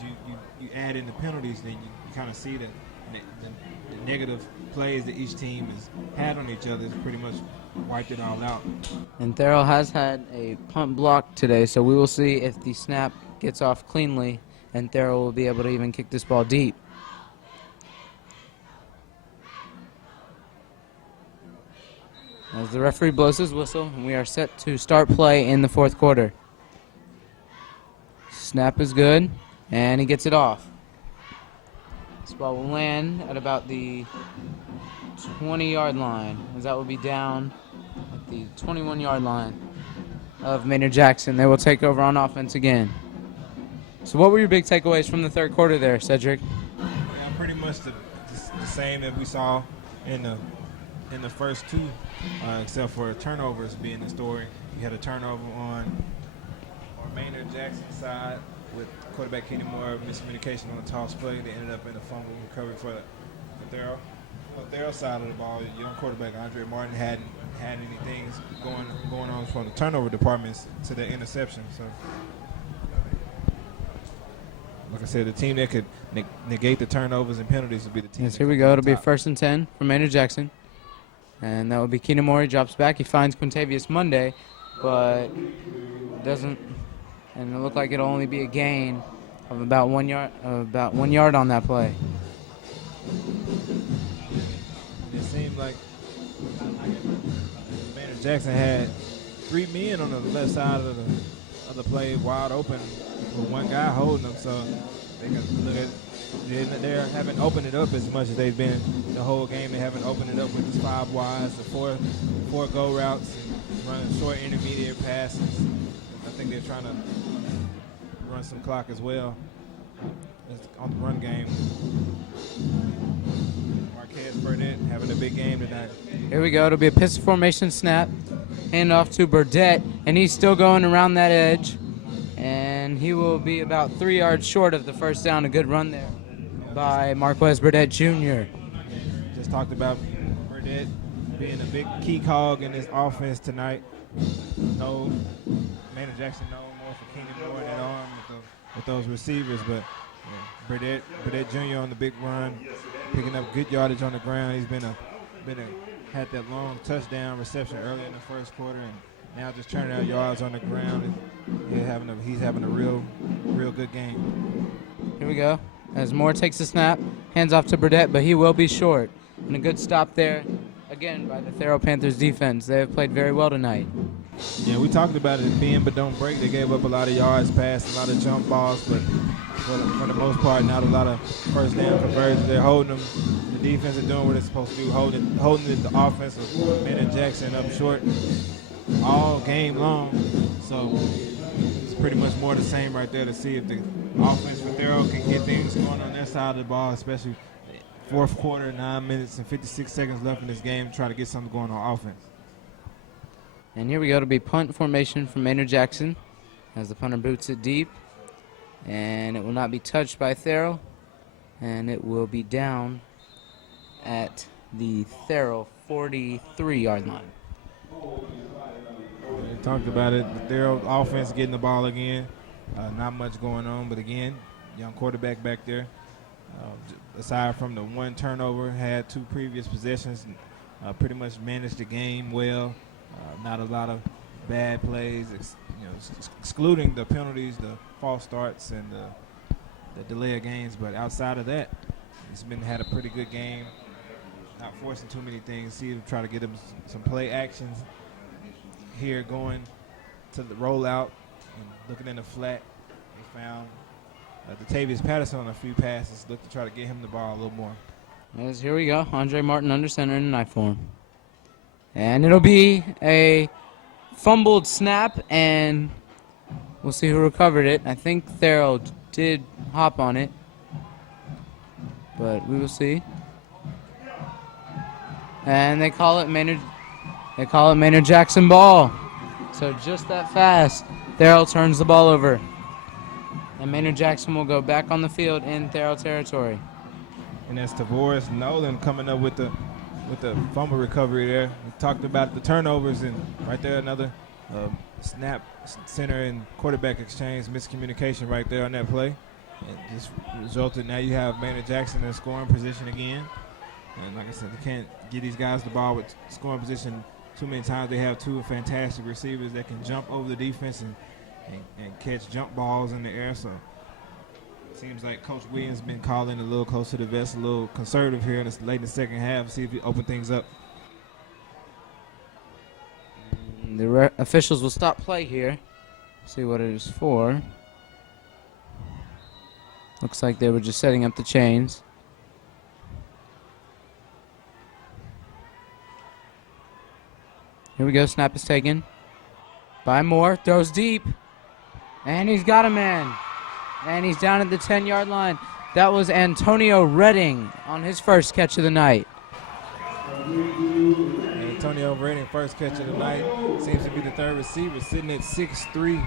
you add in the penalties, then you kind of see that the negative plays that each team has had on each other has pretty much wiped it all out. And Therrell has had a punt block today, so we will see if the snap gets off cleanly and Thero will be able to even kick this ball deep. As the referee blows his whistle, and we are set to start play in the fourth quarter. Snap is good, and he gets it off. This ball will land at about the 20-yard line, as that will be down at the 21-yard line of Maynard Jackson. They will take over on offense again. So what were your big takeaways from the third quarter there, Cedric? Yeah, pretty much the same that we saw in the first two, except for turnovers being the story. You had a turnover on Maynard Jackson's side with quarterback Kenny Moore, miscommunication on the toss play. They ended up in a fumble recovery for Thero. On Thero's side of the ball, young quarterback Andre Martin hadn't had any things going on from the turnover departments to the interception. So, like I said, the team that could negate the turnovers and penalties would be the team. Yes, here we go. It'll be 1st and 10 for Maynard Jackson. And that will be Keenan Moore. He drops back. He finds Quintavious Monday, but doesn't. And it looked like it'll only be a gain of about 1 yard on that play. It seemed like Maynard Jackson had 3 men on the left side of the play wide open with one guy holding them. So they can look at they haven't opened it up as much as they've been the whole game. They haven't opened it up with the 5 wides, the four go routes, and running short intermediate passes. I think they're trying to run some clock as well on the run game. Marquez Burnett having a big game tonight. Here we go. It'll be a pistol formation snap. Hand off to Burdett, and he's still going around that edge. And he will be about 3 yards short of the first down. A good run there by Marquez Burdett Jr. Just talked about Burdett being a big key cog in this offense tonight. Maynard Jackson known more for Keenan Moore and arm with those receivers, but Burdett Jr. on the big run, picking up good yardage on the ground. He's had that long touchdown reception early in the first quarter, and now just turning out yards on the ground. And he's having a real good game. Here we go. As Moore takes the snap, hands off to Burdett, but he will be short. And a good stop there, again, by the Thero Panthers defense. They have played very well tonight. Yeah, we talked about it bend but don't break. They gave up a lot of yards passed, a lot of jump balls, but for the most part, not a lot of first down conversions. They're holding them. The defense is doing what it's supposed to do, holding the offense of Maynard Jackson up short all game long. So it's pretty much more the same right there to see if the offense for Thero can get things going on their side of the ball, especially fourth quarter, 9 minutes and 56 seconds left in this game, try to get something going on offense. And here we go. To be punt formation from Maynard Jackson as the punter boots it deep. And it will not be touched by Thero. And it will be down at the Thero 43-yard line. We talked about it. The Thero offense getting the ball again. Not much going on, but again, young quarterback back there. Aside from the one turnover, had 2 previous possessions, pretty much managed the game well. Not a lot of bad plays, excluding the penalties, the false starts, and the delay of games. But outside of that, he's had a pretty good game. Not forcing too many things. See him try to get him some play actions here, going to the rollout and looking in the flat. They found Latavius Patterson on a few passes. Look to try to get him the ball a little more. As here we go. Andre Martin under center in knife form. And it'll be a fumbled snap, and we'll see who recovered it. I think Therrell did hop on it, but we will see. And they call it Maynard Jackson ball. So just that fast, Therrell turns the ball over. And Maynard Jackson will go back on the field in Therrell territory. And that's Tavoris Nolan coming up with the fumble recovery there. We talked about the turnovers, and right there another snap, center and quarterback exchange, miscommunication right there on that play. And just resulted, now you have Maynard Jackson in scoring position again. And like I said, you can't get these guys the ball with scoring position too many times. They have two fantastic receivers that can jump over the defense and catch jump balls in the air. So it seems like Coach Williams been calling a little close to the vest, a little conservative here late in the second half, see if he open things up. The officials will stop play here. See what it is for. Looks like they were just setting up the chains. Here we go. Snap is taken by Moore. Throws deep. And he's got a man. And he's down at the 10-yard line. That was Antonio Redding on his first catch of the night. Antonio Redding, first catch of the night. Seems to be the third receiver, sitting at 6'3".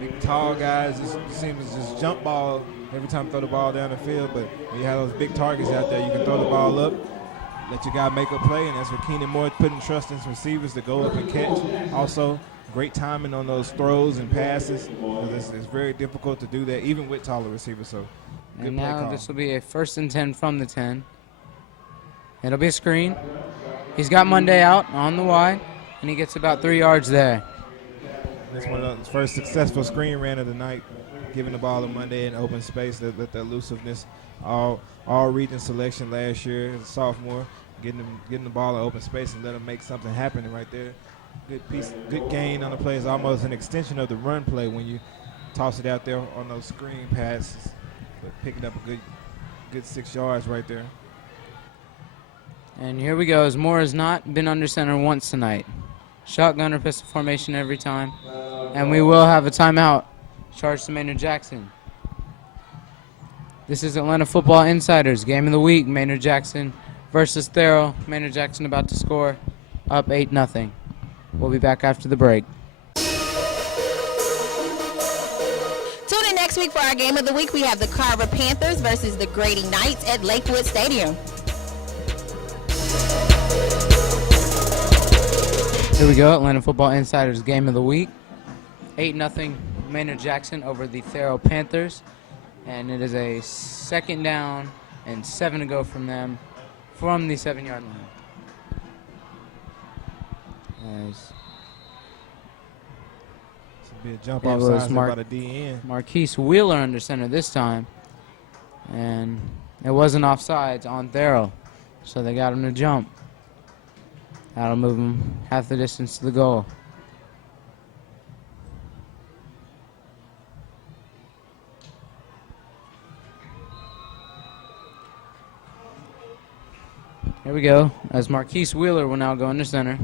Big, tall guys. Just seems to just jump ball every time you throw the ball down the field. But when you have those big targets out there, you can throw the ball up, let your guy make a play, and that's what Keenan Moore putting trust in receivers to go up and catch. Also, great timing on those throws and passes. It's very difficult to do that, even with taller receivers. So, good and play now call. this will be a 1st and 10 from the 10. It'll be a screen. He's got Monday out on the wide, and he gets about 3 yards there. That's one of the first successful screen ran of the night, giving the ball to Monday in open space, with the elusiveness. All region selection last year as a sophomore, getting the ball in open space and let him make something happen right there. Good piece, good gain on the play. It's almost an extension of the run play when you toss it out there on those screen passes, but picking up a good 6 yards right there. And here we go, as Moore has not been under center once tonight. Shotgun or pistol formation every time. And we will have a timeout charged to Maynard Jackson. This is Atlanta Football Insiders, game of the week. Maynard Jackson versus Thero. Maynard Jackson about to score, up 8-0. We'll be back after the break. Tune in next week for our game of the week. We have the Carver Panthers versus the Grady Knights at Lakewood Stadium. Here we go, Atlanta Football Insiders game of the week. 8-0 Maynard Jackson over the Thero Panthers. And it is a 2nd down and 7 to go from them from the 7-yard line. Nice. This will be a jump It off was size about a DN. Marquise Wheeler under center this time. And it wasn't offsides on Thero. So they got him to jump. That'll move him half the distance to the goal. Here we go, as Marquise Wheeler will now go under center,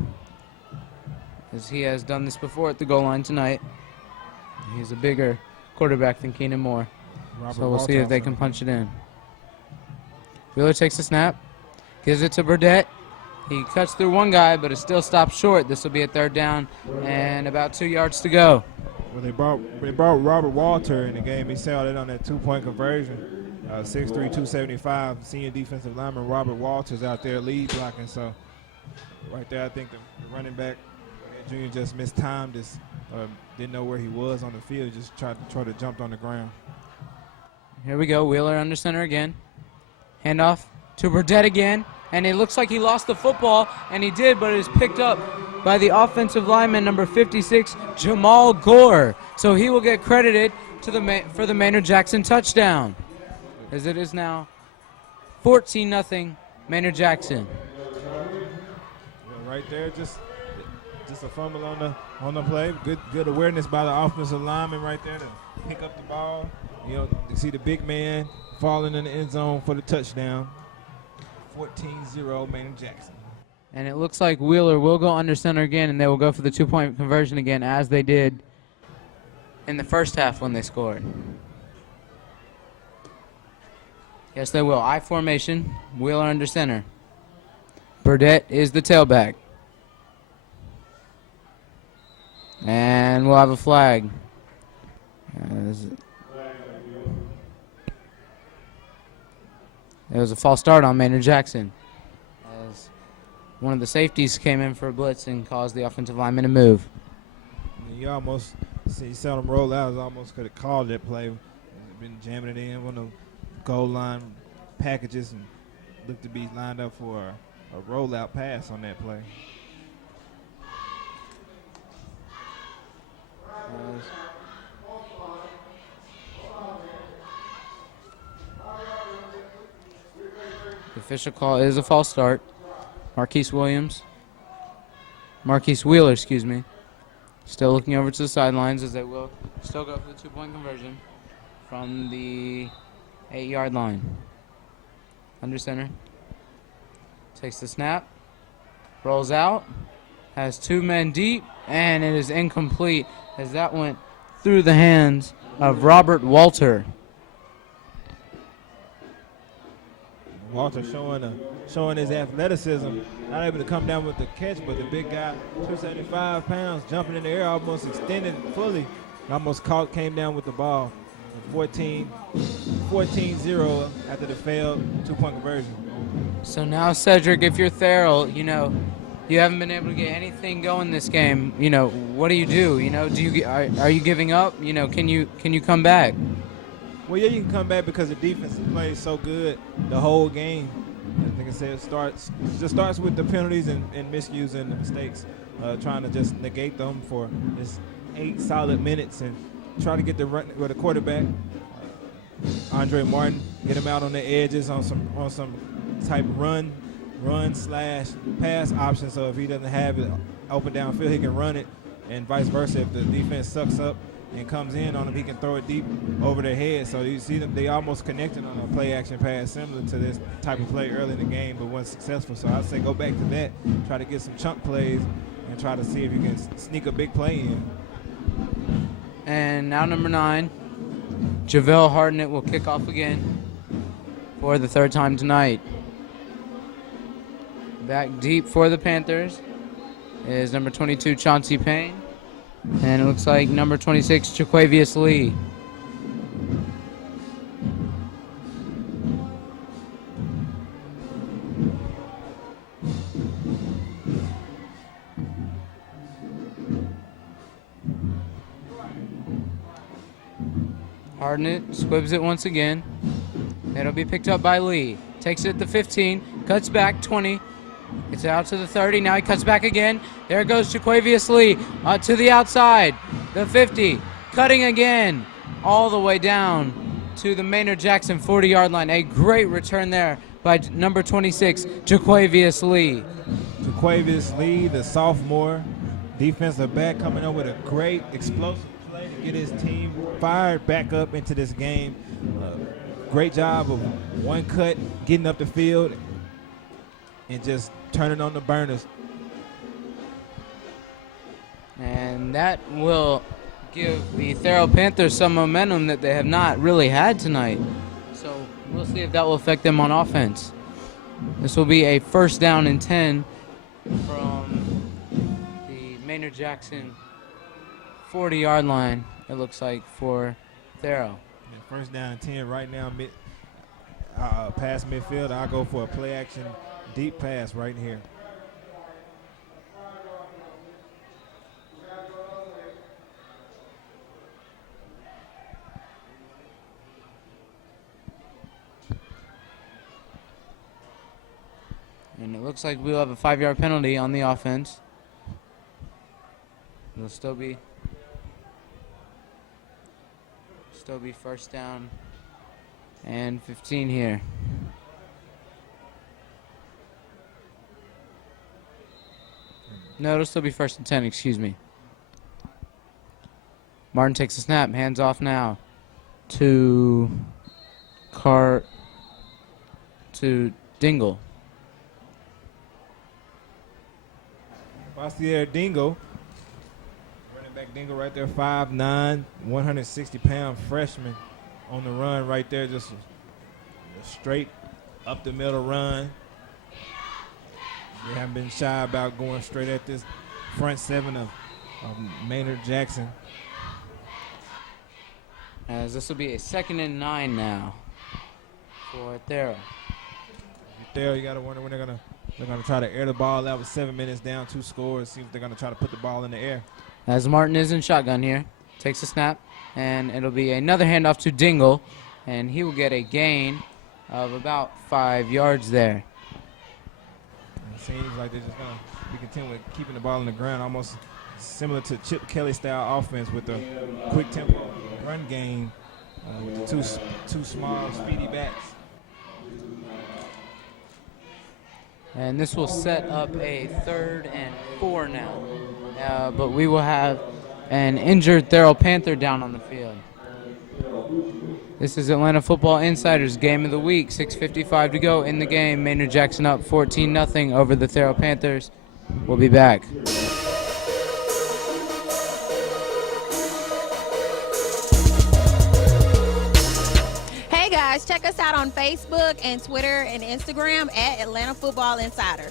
as he has done this before at the goal line tonight. He's a bigger quarterback than Keenan Moore, so we'll see if they can punch it in. Wheeler takes the snap, gives it to Burdett. He cuts through one guy, but it still stops short. This will be a 3rd down and about 2 yards to go. Well, they brought Robert Walter in the game. He sailed it on that 2-point conversion. 6'3", 275, senior defensive lineman Robert Walters out there lead blocking. So right there, I think the running back, junior, just mistimed this, didn't know where he was on the field, just tried to jump on the ground. Here we go, Wheeler under center again. Handoff to Burdett again, and it looks like he lost the football, and he did, but it is picked up by the offensive lineman, number 56, Jamal Gore. So he will get credited for the Maynard Jackson touchdown, as it is now 14-0 Maynard Jackson. Well, right there, just a fumble on the play. Good awareness by the offensive lineman right there to pick up the ball. You see the big man falling in the end zone for the touchdown. 14-0 Maynard Jackson. And it looks like Wheeler will go under center again, and they will go for the 2-point conversion again, as they did in the first half when they scored. Yes, they will. I formation, Wheeler under center. Burdette is the tailback. And we'll have a flag. It was a false start on Maynard Jackson, as one of the safeties came in for a blitz and caused the offensive lineman to move. You almost see, you saw them roll out. Almost could have called that play. Been jamming it in one of the goal line packages and looked to be lined up for a rollout pass on that play. The official call is a false start. Marquise Wheeler, excuse me, still looking over to the sidelines as they will still go for the 2-point conversion from the 8-yard line. Under center. Takes the snap. Rolls out. Has 2 men deep. And it is incomplete as that went through the hands of Robert Walter. Walter showing his athleticism, not able to come down with the catch, but the big guy, 275 pounds, jumping in the air, almost extended fully, almost came down with the ball. 14-0 after the failed 2-point conversion. So now, Cedric, if you're Therrell, you haven't been able to get anything going this game. What do? Are you giving up? Can you come back? Well, yeah, you can come back because the defense plays so good the whole game. I think I said it starts with the penalties and miscues and the mistakes, trying to just negate them for just 8 solid minutes and try to get the run with the quarterback, Andre Martin, get him out on the edges on some type run / pass option. So if he doesn't have it open downfield, he can run it, and vice versa. If the defense sucks up and comes in on them, he can throw it deep over their head. So you see them, they almost connected on a play action pass similar to this type of play early in the game, but wasn't successful. So I'd say go back to that, try to get some chunk plays and try to see if you can sneak a big play in. And now number 9, JaVale Hartnett will kick off again for the 3rd time tonight. Back deep for the Panthers is number 22, Chauncey Payne. And it looks like number 26, Jaquavius Lee. Hartnett squibs it once again. It'll be picked up by Lee. Takes it at the 15, cuts back 20. It's out to the 30. Now he cuts back again. There goes Jaquavius Lee to the outside. The 50, cutting again, all the way down to the Maynard Jackson 40-yard line. A great return there by number 26, Jaquavius Lee. Jaquavius Lee, the sophomore defensive back, coming up with a great explosive play to get his team fired back up into this game. Great job of one cut, getting up the field, and just turning on the burners. And that will give the Therrell Panthers some momentum that they have not really had tonight. So we'll see if that will affect them on offense. This will be a 1st down and 10 from the Maynard Jackson 40-yard line, it looks like, for Thero. Yeah, 1st down and 10 right now, past midfield. I'll go for a play action deep pass right here. And it looks like we'll have a 5-yard penalty on the offense. It'll still be 1st down and 15 here. No, it'll still be 1st and 10, excuse me. Martin takes the snap, hands off now to Dingle. Bastier Dingle, running back Dingle right there, 5'9", 160-pound freshman on the run right there, just a straight up the middle run. They haven't been shy about going straight at this front seven of Maynard Jackson. As this will be a 2nd and 9 now for Thero. There, you got to wonder when they're gonna try to air the ball out with 7 minutes down, 2 scores. See if they're gonna try to put the ball in the air. As Martin is in shotgun here, takes a snap, and it'll be another handoff to Dingle, and he will get a gain of about 5 yards there. It seems like they're just gonna be content with keeping the ball on the ground, almost similar to Chip Kelly style offense with the quick tempo run game with the two small speedy backs. And this will set up a 3rd and 4 now. But we will have an injured Therrell Panther down on the field. This is Atlanta Football Insiders Game of the Week. 6:55 to go in the game. Maynard Jackson up 14-0 over the Therrell Panthers. We'll be back. Hey guys, check us out on Facebook and Twitter and Instagram at Atlanta Football Insider.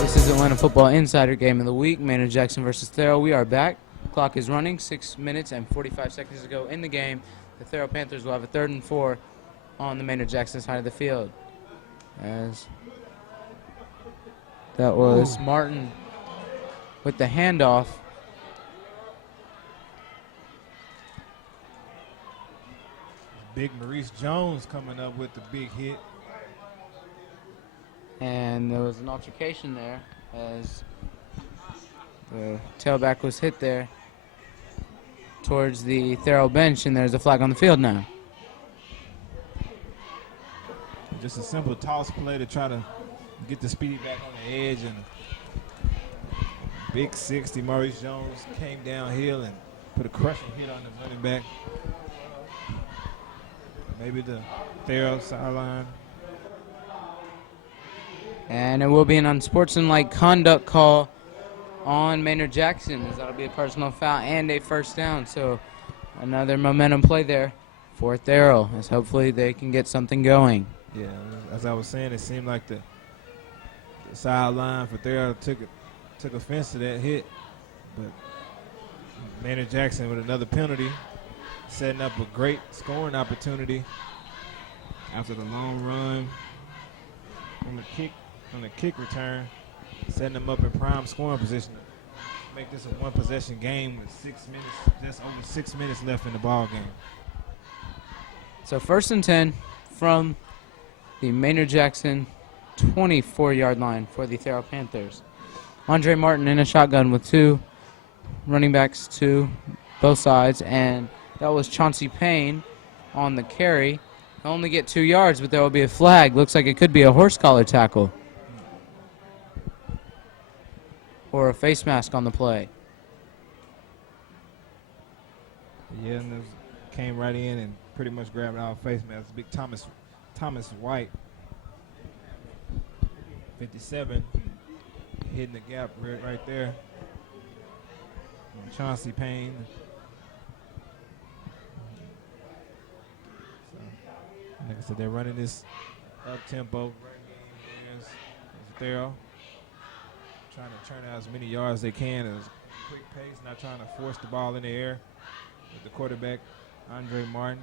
This is Atlanta Football Insider Game of the Week. Maynard Jackson versus Thero. We are back. Clock is running. 6 minutes and 45 seconds to go in the game. The Thero Panthers will have a 3rd and 4 on the Maynard Jackson side of the field. As that was Martin with the handoff. Big Maurice Jones coming up with the big hit. And there was an altercation there as the tailback was hit there towards the Thero bench, and there's a flag on the field now. Just a simple toss play to try to get the speedy back on the edge, and big 60 Maurice Jones came downhill and put a crushing hit on the running back. Maybe the Thero sideline. And it will be an unsportsmanlike conduct call on Maynard Jackson, as that'll be a personal foul and a 1st down. So another momentum play there for Thero, as hopefully they can get something going. Yeah, as I was saying, it seemed like the sideline for Thero took offense to that hit. But Maynard Jackson with another penalty, setting up a great scoring opportunity after the long run on the kick return, setting them up in prime scoring position. Make this a 1-possession game with 6 minutes, just over 6 minutes left in the ball game. So 1st and 10 from the Maynard Jackson 24-yard line for the Thero Panthers. Andre Martin in a shotgun with 2 running backs to both sides, and that was Chauncey Payne on the carry. He'll only get 2 yards, but there will be a flag. Looks like it could be a horse collar tackle or a face mask on the play. Yeah, and it came right in and pretty much grabbed our face mask. Big Thomas White, 57, hitting the gap right there. And Chauncey Payne. So, like I said, they're running this up-tempo run game against Thero, trying to turn out as many yards as they can at a quick pace, not trying to force the ball in the air with the quarterback, Andre Martin.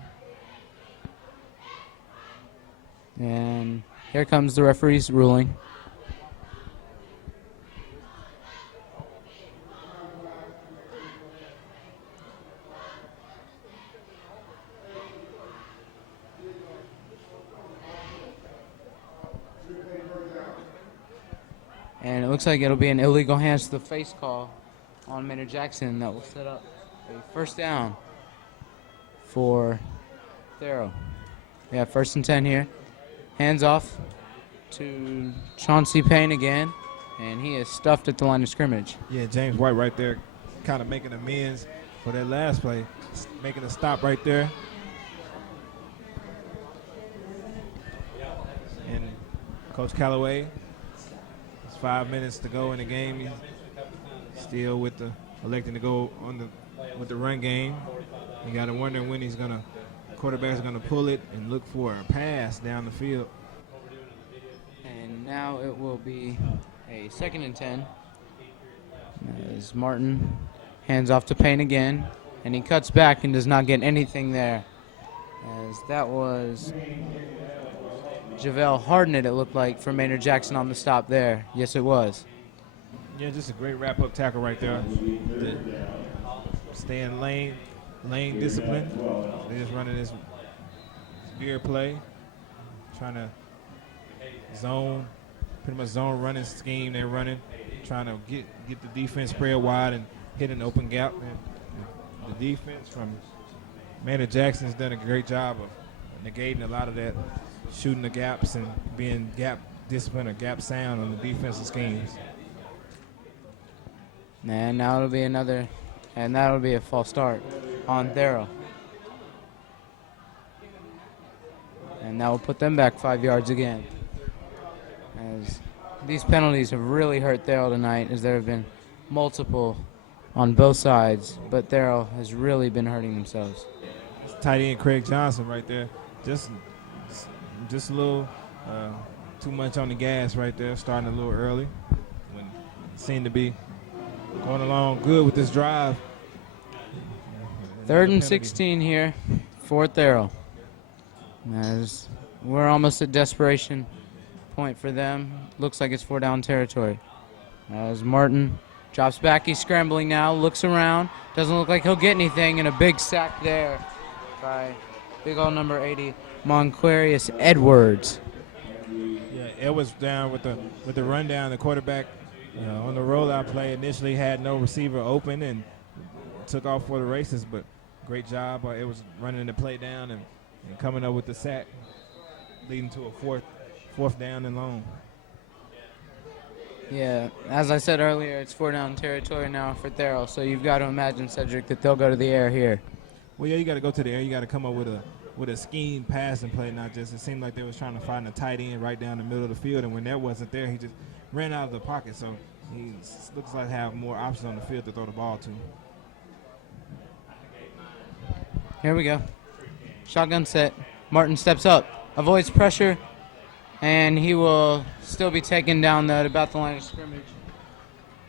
And here comes the referee's ruling. And it looks like it'll be an illegal hands to the face call on Maynard Jackson that will set up a 1st down for Thero. We have 1st and 10 here. Hands off to Chauncey Payne again, and he is stuffed at the line of scrimmage. Yeah, James White right there kind of making amends for that last play, making a stop right there. And Coach Callaway, it's 5 minutes to go in the game. He's still with the electing to go on with the run game. You got to wonder when quarterback's gonna pull it and look for a pass down the field. it will be a 2nd and 10. As Martin hands off to Payne again, and he cuts back and does not get anything there. As that was JaVale Harden, it looked like, for Maynard Jackson on the stop there. Yes, it was. Yeah, just a great wrap-up tackle right there. Staying lane discipline. They're just running this veer play, trying to pretty much zone running scheme. They're running, trying to get the defense spread wide and hit an open gap. And the defense from Maynard Jackson has done a great job of negating a lot of that, shooting the gaps and being gap discipline or gap sound on the defensive schemes. And now it'll be and that'll be a false start on Thero. And that will put them back 5 yards again. As these penalties have really hurt Thero tonight, as there have been multiple on both sides, but Thero has really been hurting themselves. Tight end Craig Johnson right there. Just a little too much on the gas right there, starting a little early. When it seemed to be going along good with this drive. 3rd and 16 here for Thero. As we're almost at desperation point for them. Looks like it's 4-down territory. As Martin drops back, he's scrambling now, looks around, doesn't look like he'll get anything, and a big sack there by big old number 80, Monquarius Edwards. Yeah, Edwards down with the rundown. The quarterback on the rollout play initially had no receiver open and took off for the races, but great job. It was running the play down and coming up with the sack, leading to a fourth down and long. Yeah, as I said earlier, it's 4-down territory now for Therrell, so you've got to imagine, Cedric, that they'll go to the air here. Well, yeah, you got to go to the air. You got to come up with a scheme passing play, not just. It seemed like they was trying to find a tight end right down the middle of the field, and when that wasn't there, he just ran out of the pocket. So he looks like have more options on the field to throw the ball to. Here we go. Shotgun set. Martin steps up, avoids pressure, and he will still be taken down at about the line of scrimmage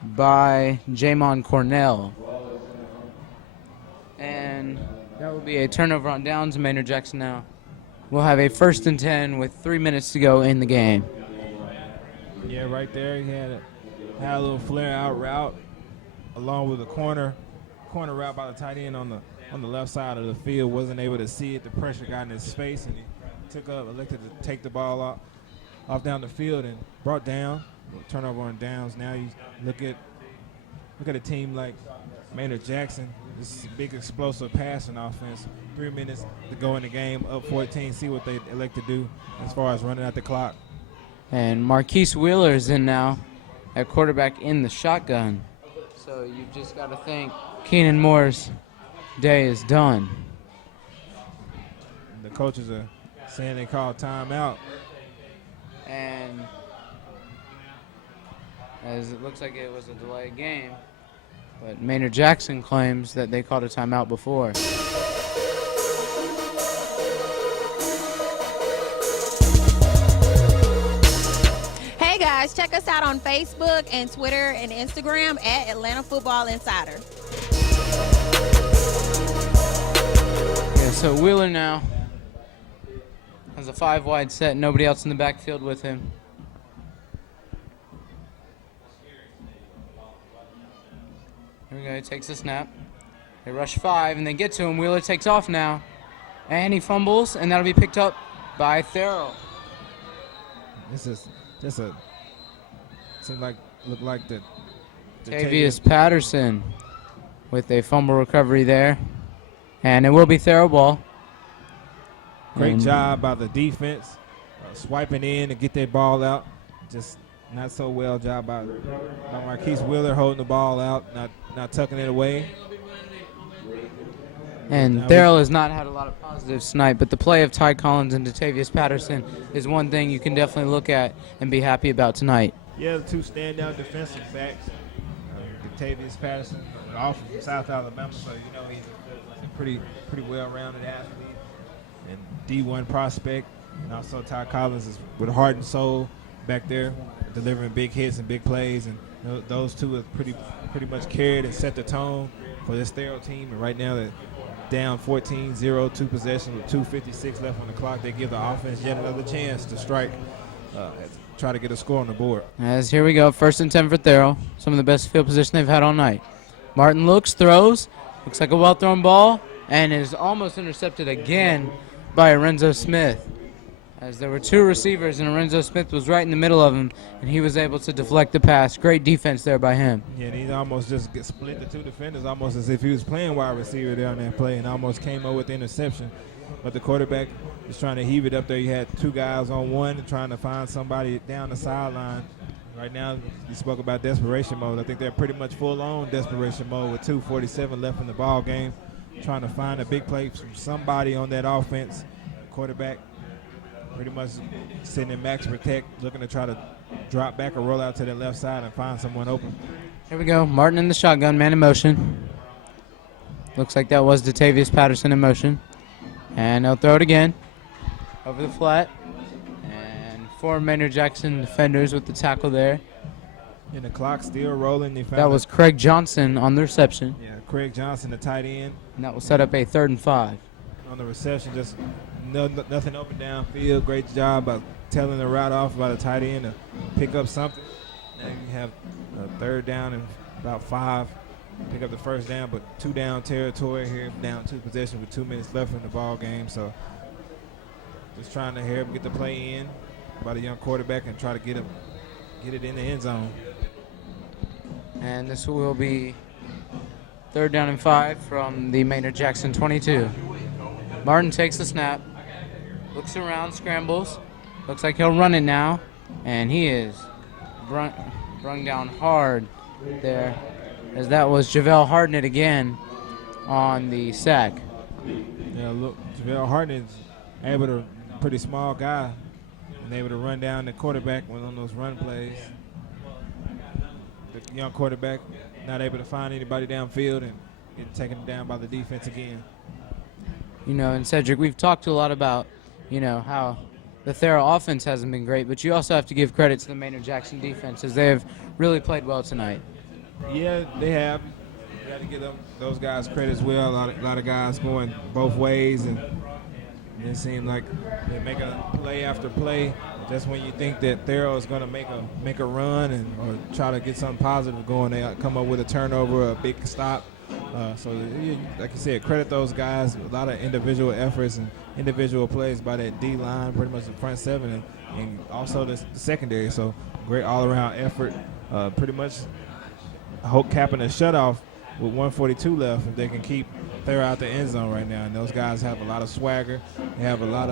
by Jamon Cornell. And that will be a turnover on downs. Maynard Jackson now will have a 1st and 10 with 3 minutes to go in the game. Yeah, right there he had a little flare out route along with a corner route by the tight end on the left side of the field. Wasn't able to see it. The pressure got in his face, and he elected to take the ball off down the field and brought down. Turnover on downs. Now you look at a team like Maynard Jackson. This is a big explosive passing offense. 3 minutes to go in the game, up 14. See what they elect to do as far as running out the clock. And Marquise Wheeler is in now at quarterback in the shotgun. So you've just got to think Keenan Moore's day is done. The coaches are saying they called timeout. And as it looks like it was a delayed game, but Maynard Jackson claims that they called a timeout before. Hey guys, check us out on Facebook and Twitter and Instagram at Atlanta Football Insider. Yeah, so Wheeler now has a 5-wide set, nobody else in the backfield with him. Here we go, he takes a snap. They rush 5, and they get to him. Wheeler takes off now, and he fumbles, and that'll be picked up by Thero. This is just looked like the Tavius Patterson with a fumble recovery there, and it will be Thero ball. Great job by the defense, swiping in to get that ball out. Just not so well job by Marquise Wheeler holding the ball out, not tucking it away. And Therrell has not had a lot of positives tonight, but the play of Ty Collins and Tavius Patterson is one thing you can definitely look at and be happy about tonight. Yeah, the two standout defensive backs. Tavius Patterson, off from South Alabama, so he's a pretty well-rounded athlete and D1 prospect. And also Ty Collins is with heart and soul, back there delivering big hits and big plays, and those two have pretty much carried and set the tone for this Thero team. And right now they're down 14-0, 2 possessions with 2:56 left on the clock. They give the offense yet another chance to strike, try to get a score on the board. As here we go, 1st and 10 for Thero. Some of the best field position they've had all night. Martin looks, throws, looks like a well-thrown ball, and is almost intercepted again by Arenzo Smith. As there were 2 receivers, and Arenzo Smith was right in the middle of them, and he was able to deflect the pass. Great defense there by him. Yeah, and he almost just split the 2 defenders, almost as if he was playing wide receiver there on that play, and almost came up with the interception. But the quarterback was trying to heave it up there. You had 2 guys on one and trying to find somebody down the sideline. Right now, you spoke about desperation mode. I think they're pretty much full-on desperation mode with 2:47 left in the ball game, trying to find a big play from somebody on that offense. Quarterback pretty much sitting in max protect, looking to try to drop back or roll out to the left side and find someone open. Here we go. Martin in the shotgun, man in motion. Looks like that was Datavius Patterson in motion. And they'll throw it again over the flat. And 4 Maynard Jackson defenders with the tackle there. And the clock still rolling. That was Craig Johnson on the reception. Yeah, Craig Johnson, the tight end. And that will set up a 3rd and 5. On the reception, just nothing open downfield. Great job of telling the route off by the tight end to pick up something. Now you have a 3rd down and about 5. Pick up the 1st down, but 2 down territory here, down 2 possessions with 2 minutes left in the ball game. So just trying to help get the play in by the young quarterback and try to get it in the end zone. And this will be 3rd down and 5 from the Maynard Jackson 22. Martin takes the snap, looks around, scrambles. Looks like he'll run it now, and he is brung down hard there, as that was JaVale Hartnett again on the sack. Yeah, look, JaVale Hartnett's able to, pretty small guy, and able to run down the quarterback on those run plays. The young quarterback not able to find anybody downfield and get taken down by the defense again. You know, and Cedric, we've talked a lot about, you know, how the Thero offense hasn't been great, but you also have to give credit to the Maynard Jackson defense, as they have really played well tonight. Yeah, they have. You got to give those guys credit as well. A lot of guys going both ways, and it seemed like they make a play after play. Just when you think that Thero is going to make a run or try to get something positive going, they come up with a turnover, a big stop. So, like you said, credit those guys. A lot of individual efforts and individual plays by that D-line, pretty much the front 7, and also the secondary. So, great all-around effort. Pretty much capping a shutoff with 1:42 left if they can keep Thero out the end zone right now. And those guys have a lot of swagger. They have a lot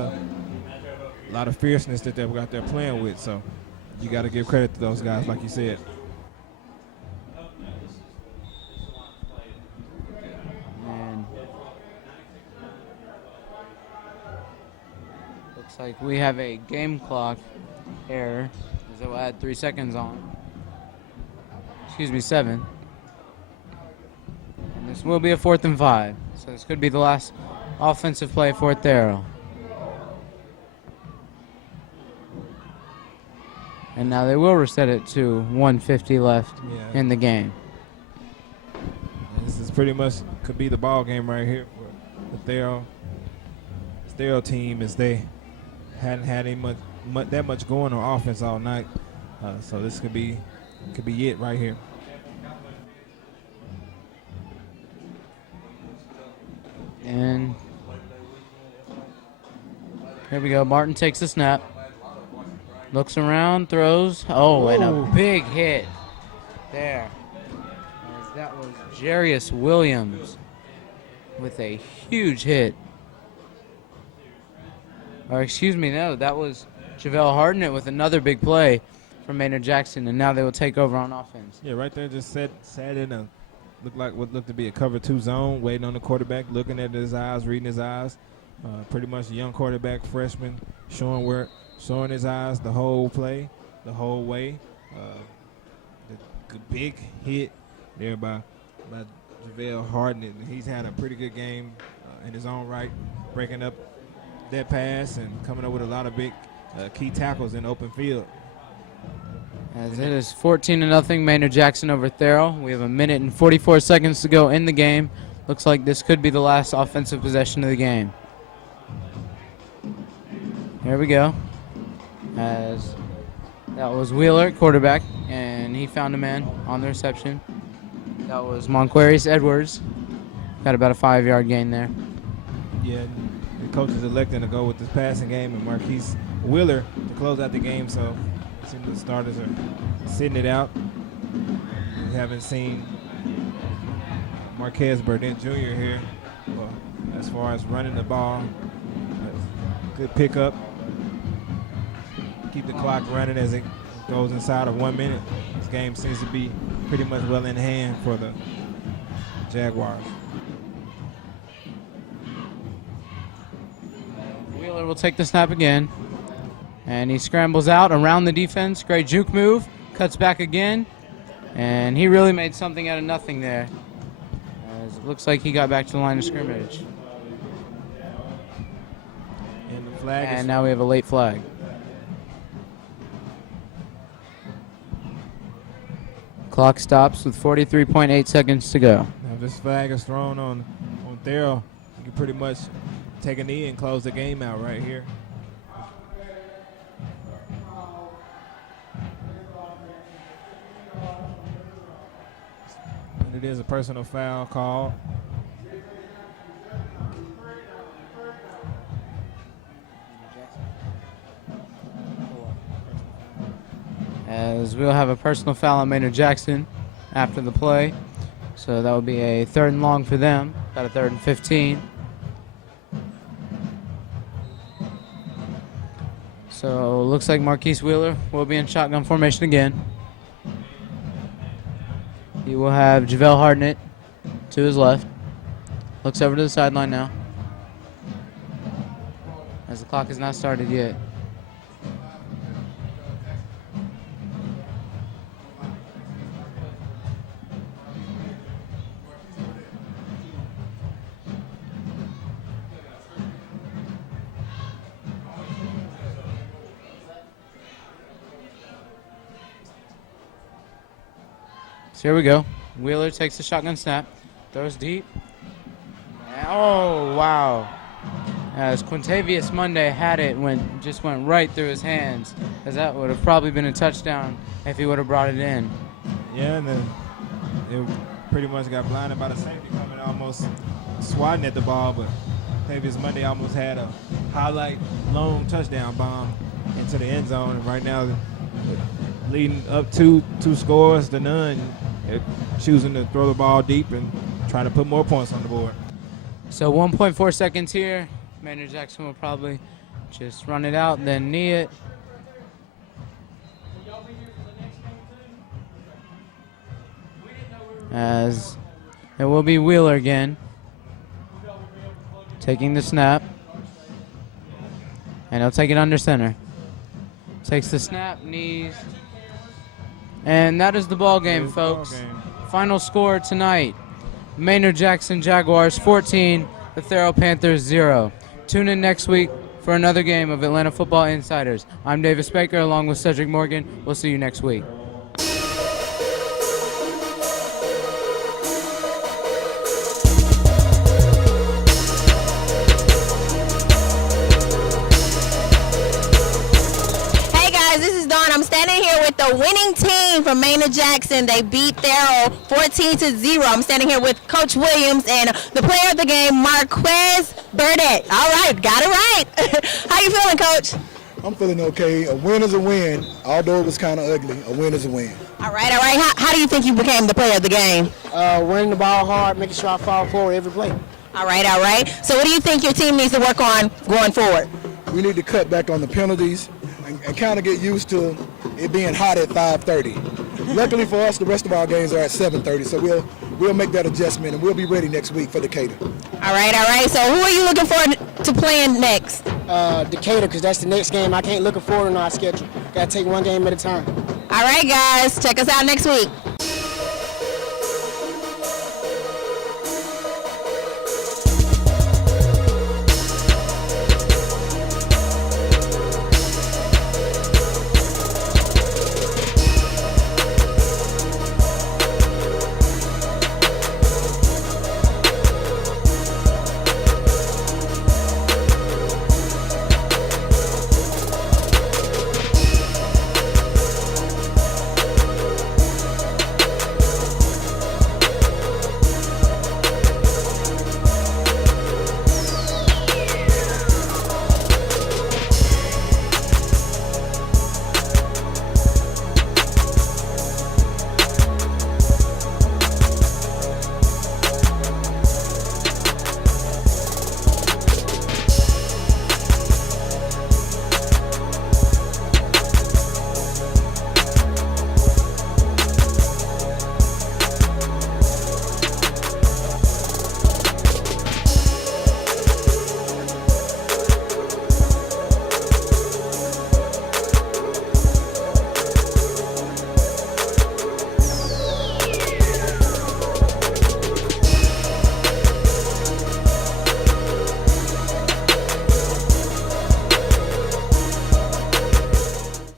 of fierceness that they've got there playing with. So, you got to give credit to those guys, like you said. Like we have a game clock error, as we'll add 3 seconds on. Excuse me, 7. And this will be a 4th and 5. So this could be the last offensive play for Thero. And now they will reset it to 1:50 left in the game. This is pretty much could be the ball game right here for the Thero team, as they hadn't had that much going on offense all night, so this could be it right here. And here we go. Martin takes the snap, looks around, throws. Oh, and a big hit there. As that was Jarius Williams with a huge hit. Or excuse me, no, that was JaVale Hartnett with another big play from Maynard Jackson, and now they will take over on offense. Yeah, right there, just sat in a what looked to be a cover 2 zone, waiting on the quarterback, looking at his eyes, reading his eyes. Pretty much a young quarterback, freshman, showing his eyes the whole play, the whole way. The big hit there by JaVale Hartnett. He's had a pretty good game in his own right, breaking up that pass and coming up with a lot of big key tackles in open field. As it is 14-0 Maynard Jackson over Therrell. We have 1 minute and 44 seconds to go in the game. Looks like this could be the last offensive possession of the game. Here we go. As that was Wheeler, quarterback, and he found a man on the reception. That was Monquarius Edwards. Got about a 5-yard gain there. Yeah, the coach is electing to go with this passing game and Marquise Wheeler to close out the game, so the starters are sitting it out. We haven't seen Marquez Burdett Jr. here as far as running the ball. Good pickup. Keep the clock running as it goes inside of 1 minute. This game seems to be pretty much well in hand for the Jaguars. Wheeler will take the snap again. And he scrambles out around the defense. Great juke move. Cuts back again. And he really made something out of nothing there. As it looks like he got back to the line of scrimmage. And the flag and now we have a late flag. Clock stops with 43.8 seconds to go. Now if this flag is thrown on Thero, you can pretty much take a knee and close the game out right here. And it is a personal foul call. As we'll have a personal foul on Maynard Jackson after the play. So that will be a 3rd and long for them, about a 3rd and 15. So looks like Marquise Wheeler will be in shotgun formation again. He will have JaVale Hartnett to his left. Looks over to the sideline now, as the clock has not started yet. So here we go. Wheeler takes the shotgun snap, throws deep. Oh, wow. As Quintavious Monday had it, just went right through his hands, as that would have probably been a touchdown if he would have brought it in. Yeah, and then it pretty much got blinded by the safety coming, almost swatting at the ball, but Quintavious Monday almost had a highlight long touchdown bomb into the end zone, and right now leading up two scores to none. They're choosing to throw the ball deep and trying to put more points on the board. So 1.4 seconds here. Maynard Jackson will probably just run it out, then knee it. As it will be Wheeler again, taking the snap. And he'll take it under center. Takes the snap, knees. And that is the ball game, folks. Final score tonight: Maynard Jackson Jaguars 14, the Thero Panthers 0. Tune in next week for another game of Atlanta Football Insiders. I'm Davis Baker along with Cedric Morgan. We'll see you next week. The winning team from Maynard Jackson. They beat Therrell 14-0. I'm standing here with Coach Williams and the player of the game, Marquez Burdett. All right, got it right. How you feeling, Coach? I'm feeling okay. A win is a win, although it was kind of ugly. A win is a win. All right. How do you think you became the player of the game? Running the ball hard, making sure I fall forward every play. All right. So what do you think your team needs to work on going forward? We need to cut back on the penalties and kind of get used to it being hot at 5:30. Luckily for us, the rest of our games are at 7:30, so we'll make that adjustment, and we'll be ready next week for Decatur. All right. So who are you looking forward to playing next? Decatur, because that's the next game. I can't look forward to our schedule. Got to take one game at a time. All right, guys. Check us out next week.